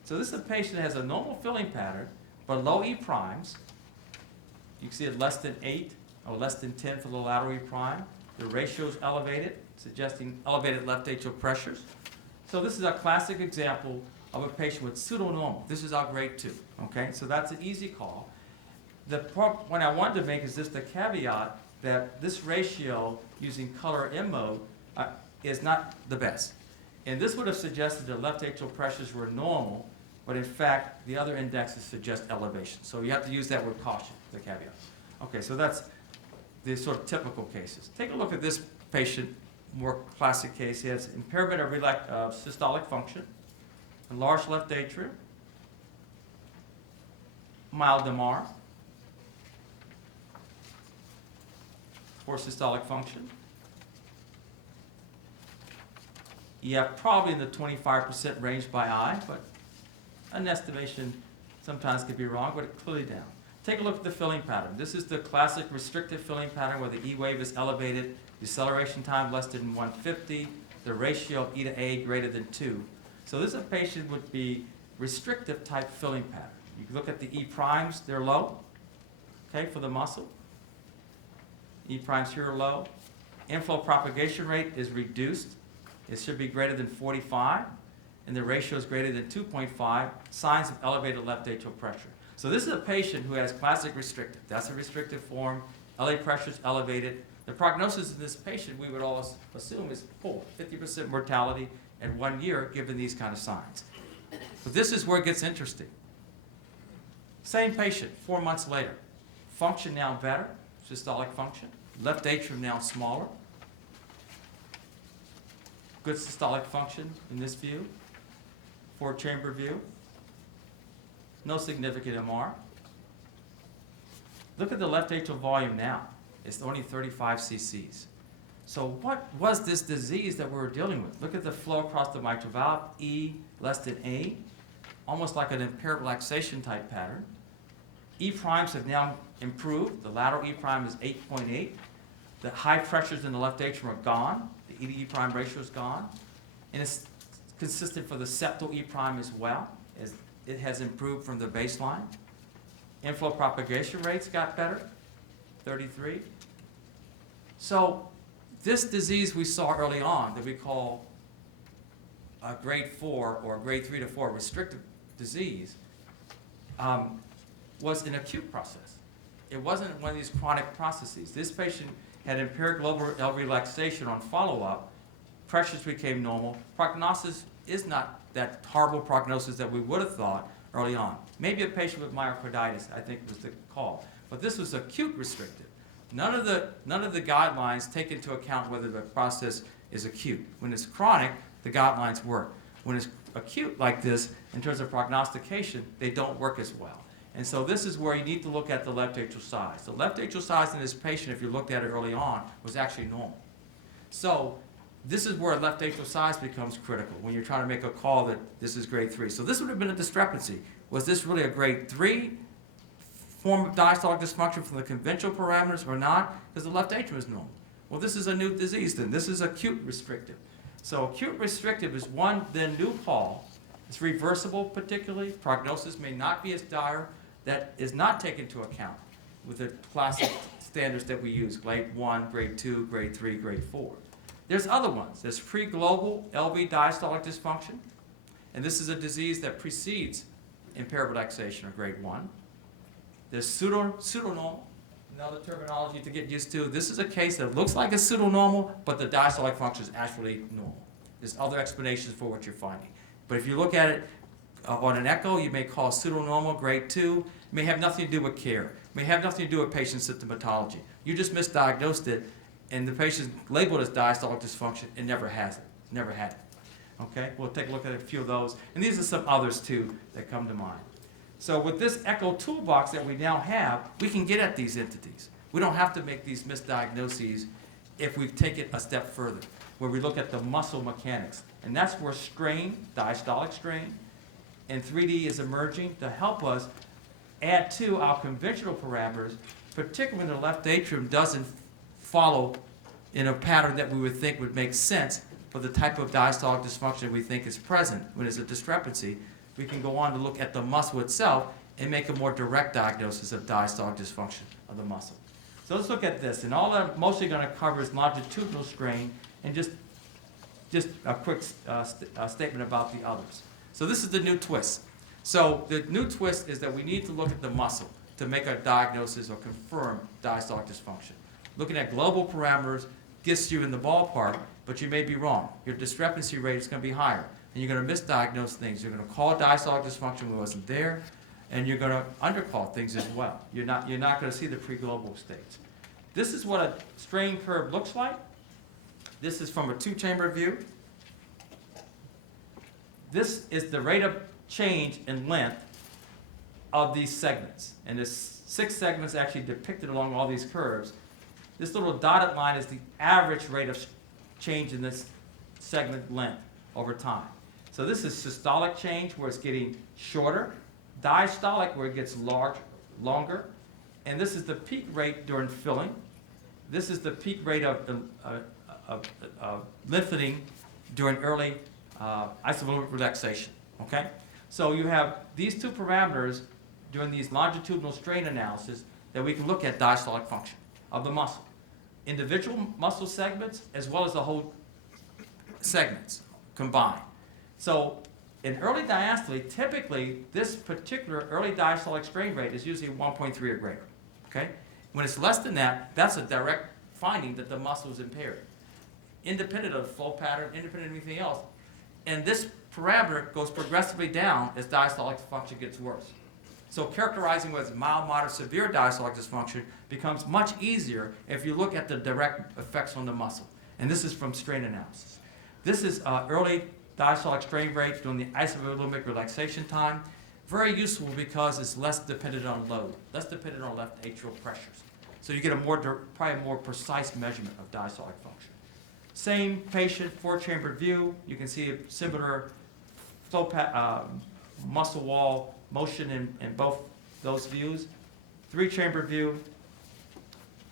So this is a patient that has a normal filling pattern, but low E primes. You can see it less than 8 or less than 10 for the lateral E prime. The ratio is elevated, suggesting elevated left atrial pressures. So this is a classic example of a patient with pseudonormal. This is our grade 2, okay? So that's an easy call. The point I wanted to make is just the caveat that this ratio using color M mode is not the best. And this would have suggested that left atrial pressures were normal, but in fact, the other indexes suggest elevation. So you have to use that with caution, the caveat. Okay, so that's the sort of typical cases. Take a look at this patient, more classic case. He has impairment of systolic function, enlarged left atrium, mild MR, poor systolic function. EF probably in the 25% range by eye, but an estimation sometimes could be wrong, but it's clearly down. Take a look at the filling pattern. This is the classic restrictive filling pattern where the E wave is elevated, deceleration time less than 150, the ratio of E to A greater than 2. So this is a patient would be restrictive type filling pattern. You can look at the E primes, they're low, okay, for the muscle. E primes here are low. Inflow propagation rate is reduced. It should be greater than 45, and the ratio is greater than 2.5, signs of elevated left atrial pressure. So this is a patient who has classic restrictive. That's a restrictive form. LA pressure is elevated. The prognosis of this patient, we would all assume, is poor, 50% mortality at 1 year given these kind of signs. But this is where it gets interesting. Same patient, 4 months later. Function now better, systolic function. Left atrium now smaller. Good systolic function in this view. 4-chamber view. No significant MR. Look at the left atrial volume now. It's only 35 cc's. So what was this disease that we were dealing with? Look at the flow across the mitral valve, E less than A, almost like an impaired relaxation type pattern. E primes have now improved. The lateral E prime is 8.8. The high pressures in the left atrium are gone. The E to E prime ratio is gone. And it's consistent for the septal E prime as well, as it has improved from the baseline. Inflow propagation rates got better, 33. So this disease we saw early on that we call a grade 4 or grade 3 to 4 restrictive disease was an acute process. It wasn't one of these chronic processes. This patient had impaired global relaxation on follow-up. Pressures became normal. Prognosis is not that horrible prognosis that we would have thought early on. Maybe a patient with myocarditis, I think was the call. But this was acute restrictive. None of the guidelines take into account whether the process is acute. When it's chronic, the guidelines work. When it's acute like this, in terms of prognostication, they don't work as well. And so this is where you need to look at the left atrial size. The left atrial size in this patient, if you looked at it early on, was actually normal. So this is where left atrial size becomes critical when you're trying to make a call that this is grade 3. So this would have been a discrepancy. Was this really a grade 3 form of diastolic dysfunction from the conventional parameters or not? Because the left atrium is normal. Well, this is a new disease then. This is acute restrictive. So acute restrictive is one then new call. It's reversible particularly. Prognosis may not be as dire. That is not taken into account with the classic standards that we use, grade 1, grade 2, grade 3, grade 4. There's other ones. There's pre-global LV diastolic dysfunction, and this is a disease that precedes impaired relaxation or grade 1. There's pseudonormal, another terminology to get used to. This is a case that looks like a pseudonormal, but the diastolic function is actually normal. There's other explanations for what you're finding. But if you look at it on an echo, you may call pseudonormal grade 2. It may have nothing to do with care. It may have nothing to do with patient symptomatology. You just misdiagnosed it, and the patient labeled as diastolic dysfunction and never has it. Never had it. Okay? We'll take a look at a few of those. And these are some others, too, that come to mind. So with this echo toolbox that we now have, we can get at these entities. We don't have to make these misdiagnoses if we take it a step further, where we look at the muscle mechanics. And that's where strain, diastolic strain, and 3D is emerging to help us add to our conventional parameters, particularly when the left atrium doesn't follow in a pattern that we would think would make sense for the type of diastolic dysfunction we think is present when there's a discrepancy. We can go on to look at the muscle itself and make a more direct diagnosis of diastolic dysfunction of the muscle. So let's look at this. And all I'm mostly going to cover is longitudinal strain and just a quick statement about the others. So this is the new twist. So the new twist is that we need to look at the muscle to make a diagnosis or confirm diastolic dysfunction. Looking at global parameters gets you in the ballpark, but you may be wrong. Your discrepancy rate is going to be higher, and you're going to misdiagnose things. You're going to call diastolic dysfunction when it wasn't there, and you're going to undercall things as well. You're not going to see the pre-global states. This is what a strain curve looks like. This is from a two-chamber view. This is the rate of change in length of these segments. And there's 6 segments actually depicted along all these curves. This little dotted line is the average rate of change in this segment length over time. So this is systolic change, where it's getting shorter. Diastolic, where it gets longer. And this is the peak rate during filling. This is the peak rate of lengthening during early isovolumic relaxation. Okay? So you have these two parameters during these longitudinal strain analysis that we can look at diastolic function of the muscle. Individual muscle segments as well as the whole segments combined. So in early diastole, typically this particular early diastolic strain rate is usually 1.3 or greater. Okay? When it's less than that, that's a direct finding that the muscle is impaired, independent of flow pattern, independent of anything else. And this parameter goes progressively down as diastolic function gets worse. So characterizing whether it's mild, moderate, severe diastolic dysfunction becomes much easier if you look at the direct effects on the muscle. And this is from strain analysis. This is early diastolic strain rate during the isovolumic relaxation time. Very useful because it's less dependent on load, less dependent on left atrial pressures. So you get probably a more precise measurement of diastolic function. Same patient, 4-chambered view. You can see a similar flow muscle wall motion in both those views. 3-chambered view,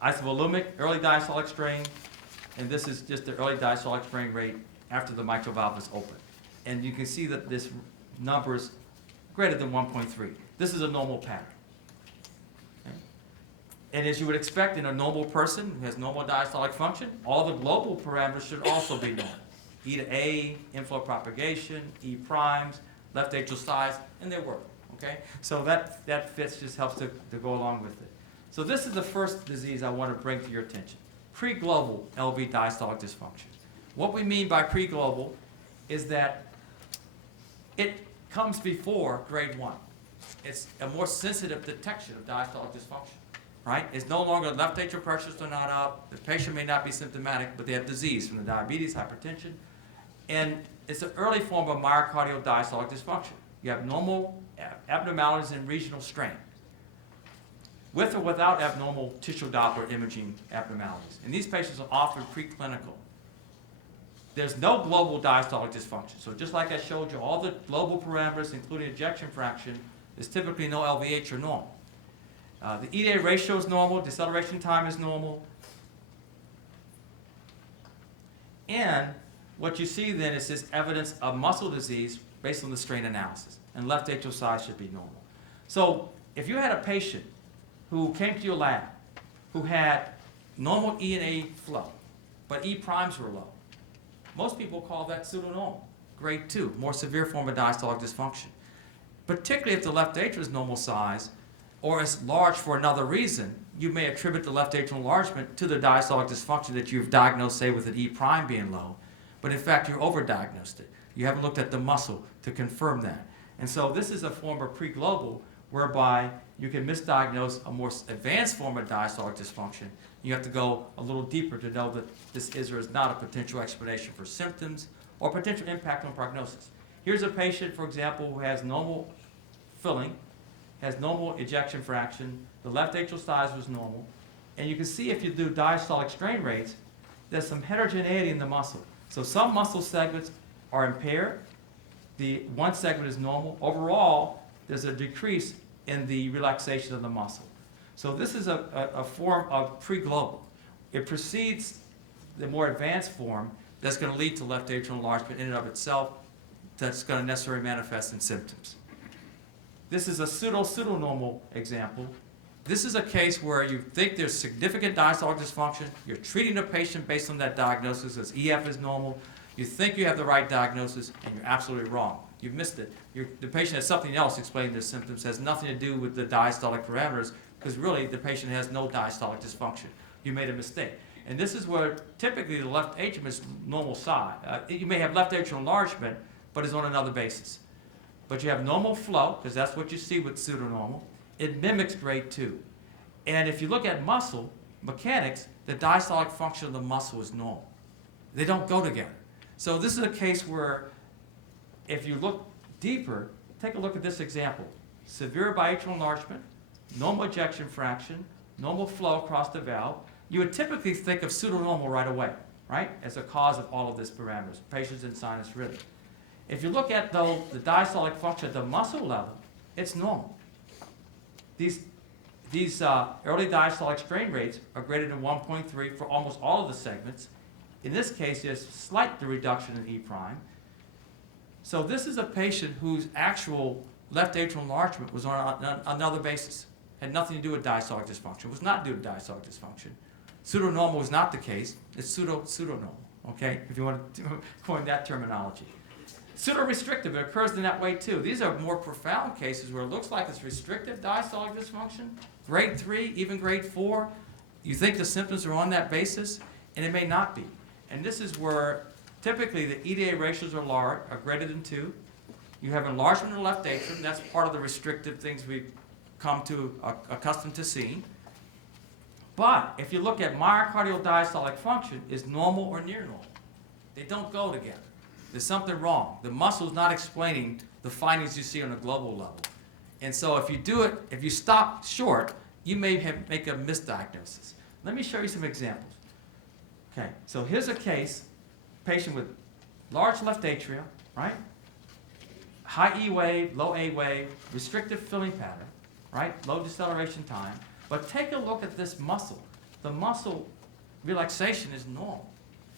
isovolumic, early diastolic strain, and this is just the early diastolic strain rate after the mitral valve is open. And you can see that this number is greater than 1.3. This is a normal pattern. Okay? And as you would expect in a normal person who has normal diastolic function, all the global parameters should also be normal. E to A, inflow propagation, E primes, left atrial size, and they work. Okay? So that fits, just helps to go along with it. So this is the first disease I want to bring to your attention. Pre-global LV diastolic dysfunction. What we mean by pre-global is that it comes before grade 1. It's a more sensitive detection of diastolic dysfunction, right? It's no longer left atrial pressures are not up, the patient may not be symptomatic, but they have disease from the diabetes, hypertension, and it's an early form of myocardial diastolic dysfunction. You have normal abnormalities in regional strain, with or without abnormal tissue Doppler imaging abnormalities. And these patients are often preclinical. There's no global diastolic dysfunction. So just like I showed you, all the global parameters, including ejection fraction, there's typically no LVH or normal. The EDA ratio is normal, deceleration time is normal. And what you see then is this evidence of muscle disease based on the strain analysis. And left atrial size should be normal. So if you had a patient who came to your lab who had normal E and A flow, but E primes were low, most people call that pseudonormal, grade 2, more severe form of diastolic dysfunction. Particularly if the left atrium is normal size or is large for another reason, you may attribute the left atrial enlargement to the diastolic dysfunction that you've diagnosed, say, with an E prime being low, but in fact you overdiagnosed it. You haven't looked at the muscle to confirm that. And so this is a form of pre-global whereby you can misdiagnose a more advanced form of diastolic dysfunction. You have to go a little deeper to know that this is or is not a potential explanation for symptoms or potential impact on prognosis. Here's a patient, for example, who has normal filling, has normal ejection fraction, the left atrial size was normal, and you can see if you do diastolic strain rates, there's some heterogeneity in the muscle. So some muscle segments are impaired, the one segment is normal. Overall, there's a decrease in the relaxation of the muscle. So this is a form of pre-global. It precedes the more advanced form that's going to lead to left atrial enlargement in and of itself that's going to necessarily manifest in symptoms. This is a pseudo-normal example. This is a case where you think there's significant diastolic dysfunction. You're treating the patient based on that diagnosis as EF is normal. You think you have the right diagnosis, and you're absolutely wrong. You've missed it. The patient has something else explaining their symptoms. It has nothing to do with the diastolic parameters, because really the patient has no diastolic dysfunction. You made a mistake. And this is where typically the left atrium is normal size. You may have left atrial enlargement, but it's on another basis. But you have normal flow, because that's what you see with pseudonormal. It mimics grade 2. And if you look at muscle mechanics, the diastolic function of the muscle is normal. They don't go together. So this is a case where if you look deeper, take a look at this example. Severe biatrial enlargement, normal ejection fraction, normal flow across the valve. You would typically think of pseudonormal right away, right, as a cause of all of these parameters, patients in sinus rhythm. If you look at, though, the diastolic function at the muscle level, it's normal. These early diastolic strain rates are greater than 1.3 for almost all of the segments. In this case, there's slight reduction in E prime. So this is a patient whose actual left atrial enlargement was on another basis. Had nothing to do with diastolic dysfunction. It was not due to diastolic dysfunction. Pseudonormal was not the case. It's pseudonormal, okay, if you want to coin that terminology. Pseudo-restrictive, it occurs in that way too. These are more profound cases where it looks like it's restrictive diastolic dysfunction, grade 3, even grade 4. You think the symptoms are on that basis, and it may not be. And this is where typically the EDA ratios are large, are greater than 2. You have enlargement of the left atrium. That's part of the restrictive things we've come to accustomed to seeing. But if you look at myocardial diastolic function, is normal or near normal. They don't go together. There's something wrong. The muscle is not explaining the findings you see on a global level. And so if you do it, if you stop short, you may make a misdiagnosis. Let me show you some examples. Okay, so here's a case, patient with large left atria, right? High E wave, low A wave, restrictive filling pattern, right? Low deceleration time. But take a look at this muscle. The muscle relaxation is normal.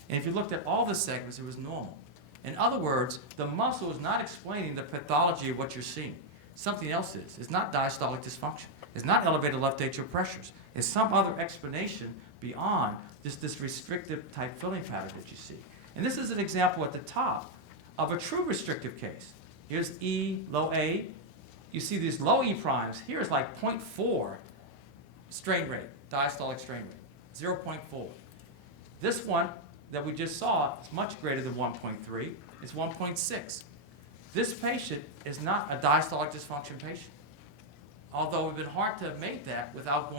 And if you looked at all the segments, it was normal. In other words, the muscle is not explaining the pathology of what you're seeing. Something else is. It's not diastolic dysfunction. It's not elevated left atrial pressures. It's some other explanation beyond just this restrictive type filling pattern that you see. And this is an example at the top of a true restrictive case. Here's E, low A. You see these low E primes. Here is like 0.4 strain rate, diastolic strain rate, 0.4. This one that we just saw is much greater than 1.3. It's 1.6. This patient is not a diastolic dysfunction patient, although it would have been hard to have made that without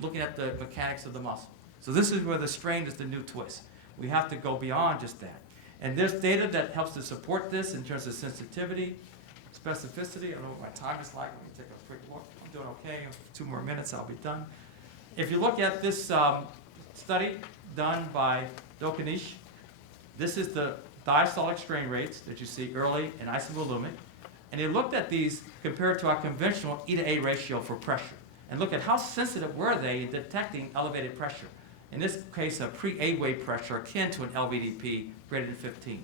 looking at the mechanics of the muscle. So this is where the strain is the new twist. We have to go beyond just that. And there's data that helps to support this in terms of sensitivity, specificity. I don't know what my time is like. Let me take a quick look. I'm doing okay. 2 more minutes, I'll be done. If you look at this study done by Dokanish, this is the diastolic strain rates that you see early and isovolumic. And they looked at these compared to our conventional E to A ratio for pressure. And look at how sensitive were they in detecting elevated pressure. In this case, a pre-A wave pressure akin to an LVDP greater than 15.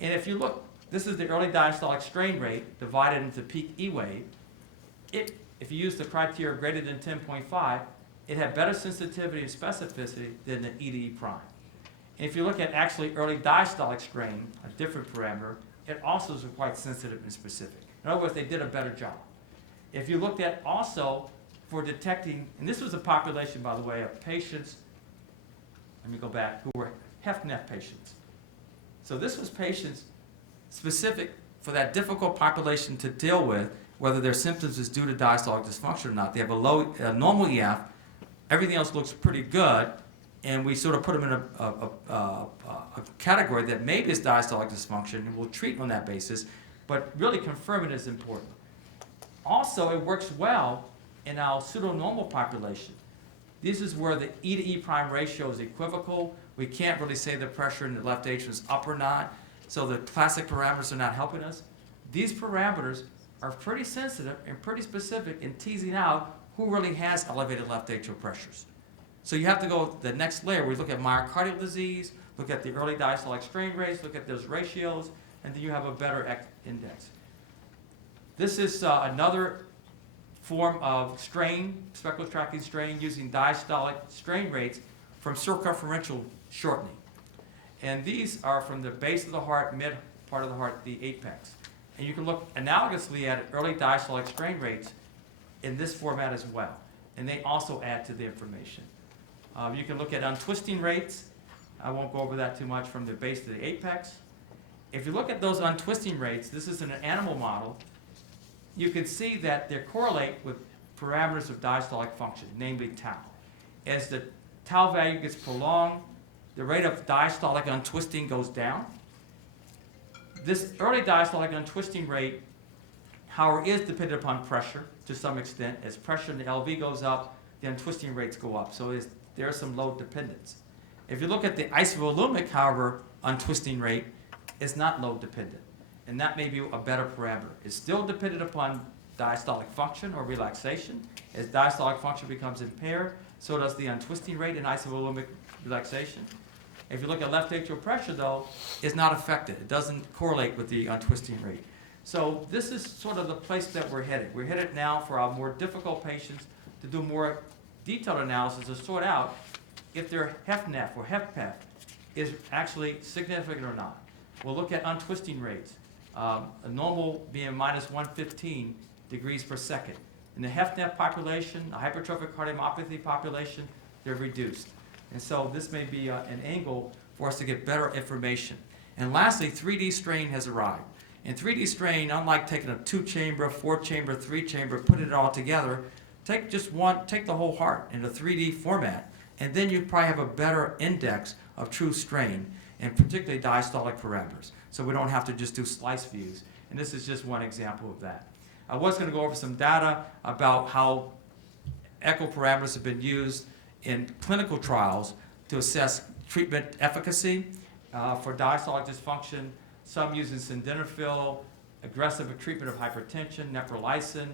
And if you look, this is the early diastolic strain rate divided into peak E wave. If you use the criteria greater than 10.5, it had better sensitivity and specificity than the E to E prime. And if you look at actually early diastolic strain, a different parameter, it also is quite sensitive and specific. In other words, they did a better job. If you looked at also for detecting, and this was a population, by the way, of patients, let me go back, who were HFnEF patients. So this was patients specific for that difficult population to deal with, whether their symptoms is due to diastolic dysfunction or not. They have a normal EF, everything else looks pretty good, and we sort of put them in a category that maybe is diastolic dysfunction, and we'll treat on that basis, but really confirming it is important. Also, it works well in our pseudo-normal population. This is where the E to E prime ratio is equivocal. We can't really say the pressure in the left atrium is up or not, so the classic parameters are not helping us. These parameters are pretty sensitive and pretty specific in teasing out who really has elevated left atrial pressures. So you have to go the next layer. We look at myocardial disease, look at the early diastolic strain rates, look at those ratios, and then you have a better index. This is another form of strain, spectral tracking strain, using diastolic strain rates from circumferential shortening. And these are from the base of the heart, mid part of the heart, the apex. And you can look analogously at early diastolic strain rates in this format as well. And they also add to the information. You can look at untwisting rates. I won't go over that too much from the base to the apex. If you look at those untwisting rates, this is in an animal model, you can see that they correlate with parameters of diastolic function, namely tau. As the tau value gets prolonged, the rate of diastolic untwisting goes down. This early diastolic untwisting rate, however, is dependent upon pressure to some extent. As pressure in the LV goes up, the untwisting rates go up. So there's some load dependence. If you look at the isovolumic, however, untwisting rate, it's not load dependent. And that may be a better parameter. It's still dependent upon diastolic function or relaxation. As diastolic function becomes impaired, so does the untwisting rate in isovolumic relaxation. If you look at left atrial pressure, though, it's not affected. It doesn't correlate with the untwisting rate. So this is sort of the place that we're headed. We're headed now for our more difficult patients to do more detailed analysis to sort out if their HFnEF or HFpEF is actually significant or not. We'll look at untwisting rates. A normal being minus 115 degrees per second. In the HFnEF population, a hypertrophic cardiomyopathy population, they're reduced. And so this may be an angle for us to get better information. And lastly, 3D strain has arrived. In 3D strain, unlike taking a 2-chamber, 4-chamber, 3-chamber, putting it all together, take the whole heart in a 3D format, and then you probably have a better index of true strain, and particularly diastolic parameters. So we don't have to just do slice views. And this is just one example of that. I was going to go over some data about how echo parameters have been used in clinical trials to assess treatment efficacy for diastolic dysfunction, some using sildenafil, aggressive treatment of hypertension, neprilysin,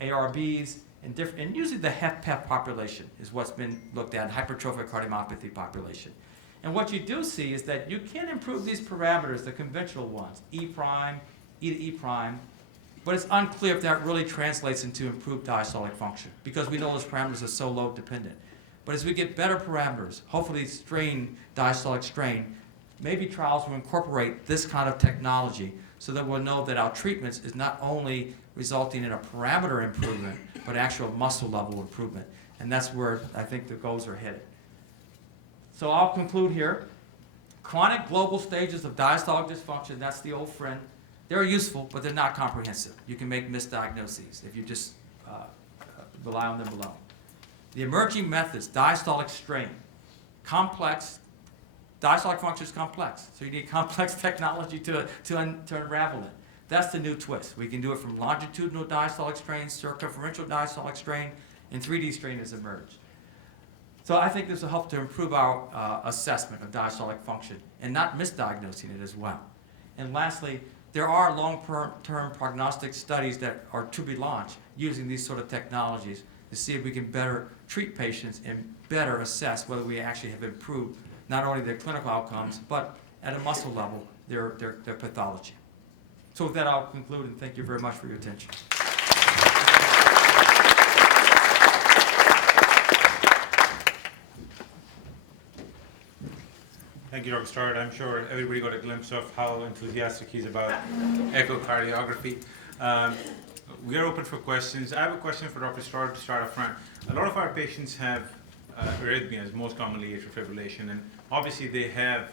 ARBs, and usually the HFpEF population is what's been looked at, hypertrophic cardiomyopathy population. And what you do see is that you can improve these parameters, the conventional ones, E prime, E to E prime, but it's unclear if that really translates into improved diastolic function because we know those parameters are so load dependent. But as we get better parameters, hopefully diastolic strain, maybe trials will incorporate this kind of technology so that we'll know that our treatments is not only resulting in a parameter improvement, but actual muscle level improvement. And that's where I think the goals are headed. So I'll conclude here. Chronic global stages of diastolic dysfunction, that's the old friend. They're useful, but they're not comprehensive. You can make misdiagnoses if you just rely on them alone. The emerging methods, diastolic strain, complex. Diastolic function is complex, so you need complex technology to unravel it. That's the new twist. We can do it from longitudinal diastolic strain, circumferential diastolic strain, and 3D strain has emerged. So I think this will help to improve our assessment of diastolic function and not misdiagnosing it as well. And lastly, there are long-term prognostic studies that are to be launched using these sort of technologies to see if we can better treat patients and better assess whether we actually have improved not only their clinical outcomes, but at a muscle level, their pathology. So with that, I'll conclude and thank you very much for your attention. Thank you, Dr. Starrett. I'm sure everybody got a glimpse of how enthusiastic he's about echocardiography. We are open for questions. I have a question for Dr. Starrett to start up front. A lot of our patients have arrhythmias, most commonly atrial fibrillation, and obviously they have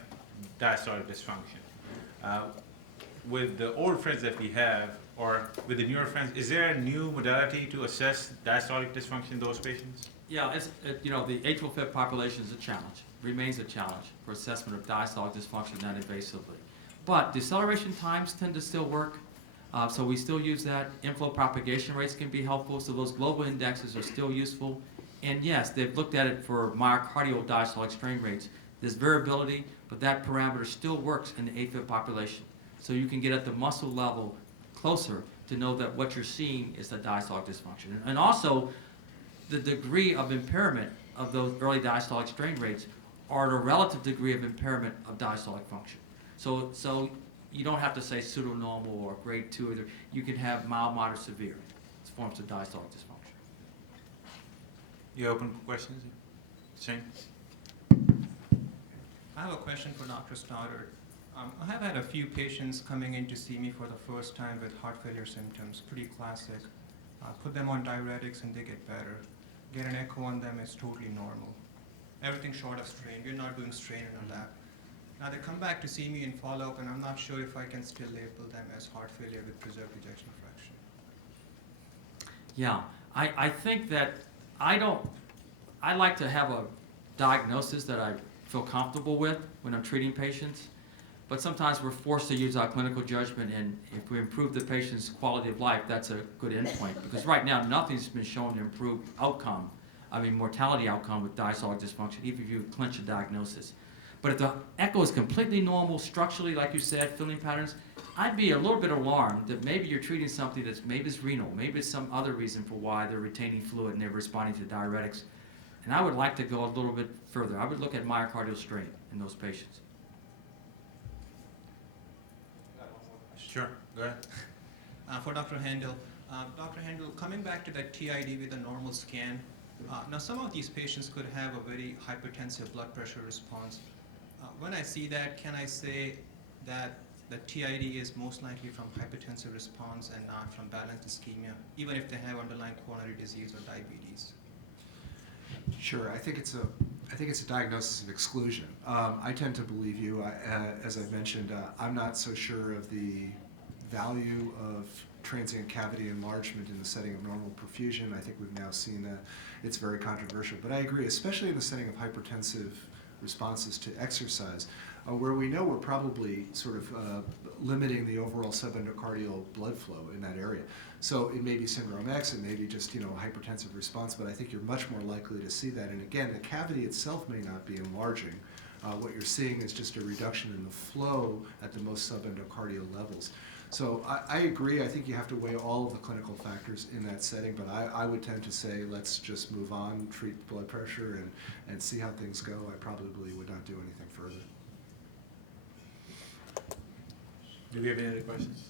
diastolic dysfunction. With the old friends that we have, or with the newer friends, is there a new modality to assess diastolic dysfunction in those patients? Yeah, the atrial fib population is a challenge, remains a challenge for assessment of diastolic dysfunction non-invasively. But deceleration times tend to still work, so we still use that. Inflow propagation rates can be helpful, so those global indexes are still useful. And yes, they've looked at it for myocardial diastolic strain rates. There's variability, but that parameter still works in the AFib population. So you can get at the muscle level closer to know that what you're seeing is the diastolic dysfunction. And also, the degree of impairment of those early diastolic strain rates are at a relative degree of impairment of diastolic function. So you don't have to say pseudonormal or grade 2 or 3. You can have mild, moderate, severe forms of diastolic dysfunction. You open for questions? Shane? I have a question for Dr. Stoddard. I have had a few patients coming in to see me for the first time with heart failure symptoms, pretty classic. Put them on diuretics and they get better. Get an echo on them, it's totally normal. Everything short of strain. We're not doing strain and all that. Now they come back to see me in follow-up and I'm not sure if I can still label them as heart failure with preserved ejection fraction. Yeah, I think that I like to have a diagnosis that I feel comfortable with when I'm treating patients, but sometimes we're forced to use our clinical judgment, and if we improve the patient's quality of life, that's a good endpoint, because right now nothing's been shown to improve mortality outcome with diastolic dysfunction, even if you clinch a diagnosis. But if the echo is completely normal structurally, like you said, filling patterns, I'd be a little bit alarmed that maybe you're treating something that's maybe it's renal, maybe it's some other reason for why they're retaining fluid and they're responding to diuretics. And I would like to go a little bit further. I would look at myocardial strain in those patients. Sure, go ahead. For Dr. Handel. Dr. Handel, coming back to that TID with a normal scan, now some of these patients could have a very hypertensive blood pressure response. When I see that, can I say that the TID is most likely from hypertensive response and not from balanced ischemia, even if they have underlying coronary disease or diabetes? Sure, I think it's a diagnosis of exclusion. I tend to believe you. As I mentioned, I'm not so sure of the value of transient cavity enlargement in the setting of normal perfusion. I think we've now seen that it's very controversial. But I agree, especially in the setting of hypertensive responses to exercise, where we know we're probably sort of limiting the overall subendocardial blood flow in that area. So it may be syndrome X, it may be just, a hypertensive response, but I think you're much more likely to see that. And again, the cavity itself may not be enlarging. What you're seeing is just a reduction in the flow at the most subendocardial levels. So I agree. I think you have to weigh all of the clinical factors in that setting, but I would tend to say let's just move on, treat blood pressure, and see how things go. I probably would not do anything further. Do we have any other questions?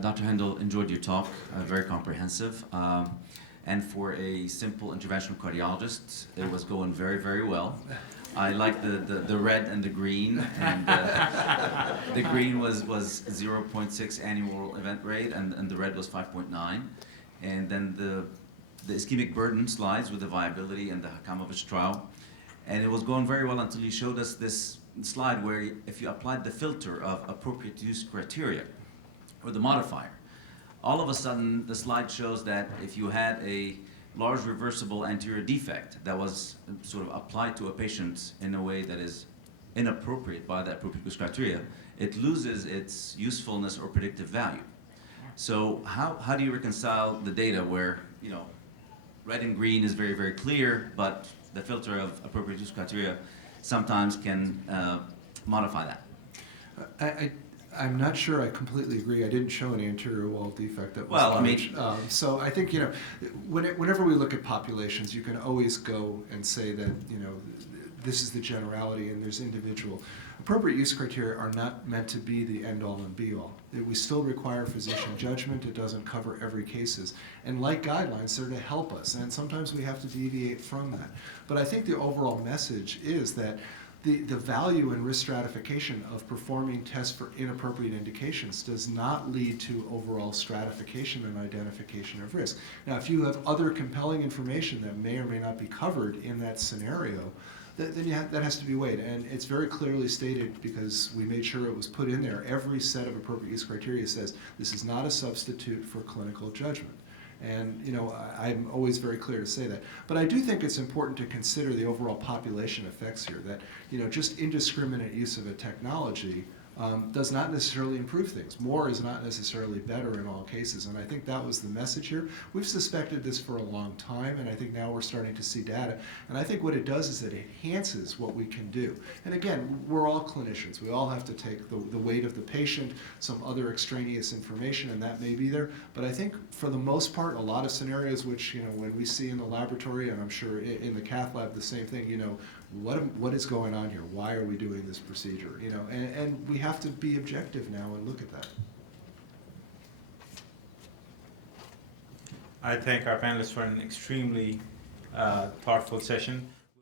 Dr. Hendel, enjoyed your talk, very comprehensive. And for a simple interventional cardiologist, it was going very, very well. I like the red and the green, and the green was 0.6 annual event rate, and the red was 5.9. And then the ischemic burden slides with the viability and the Hakamovich trial. And it was going very well until you showed us this slide where if you applied the filter of appropriate use criteria, or the modifier, all of a sudden the slide shows that if you had a large reversible anterior defect that was sort of applied to a patient in a way that is inappropriate by the appropriate use criteria, it loses its usefulness or predictive value. So how do you reconcile the data where, red and green is very, very clear, but the filter of appropriate use criteria sometimes can modify that? I'm not sure I completely agree. I didn't show an anterior wall defect that was Well, large. So I think, whenever we look at populations, you can always go and say that, this is the generality and there's individual. Appropriate use criteria are not meant to be the end-all and be-all. We still require physician judgment. It doesn't cover every cases. And like guidelines, they're to help us, and sometimes we have to deviate from that. But I think the overall message is that the value and risk stratification of performing tests for inappropriate indications does not lead to overall stratification and identification of risk. Now, if you have other compelling information that may or may not be covered in that scenario, then that has to be weighed. And it's very clearly stated, because we made sure it was put in there, every set of appropriate use criteria says this is not a substitute for clinical judgment. And I'm always very clear to say that. But I do think it's important to consider the overall population effects here, that just indiscriminate use of a technology does not necessarily improve things. More is not necessarily better in all cases, and I think that was the message here. We've suspected this for a long time, and I think now we're starting to see data, and I think what it does is it enhances what we can do. And again, we're all clinicians. We all have to take the weight of the patient, some other extraneous information, and that may be there, but I think for the most part, a lot of scenarios which, when we see in the laboratory, and I'm sure in the cath lab, the same thing, what is going on here? Why are we doing this procedure? And we have to be objective now and look at that. I thank our panelists for an extremely thoughtful session.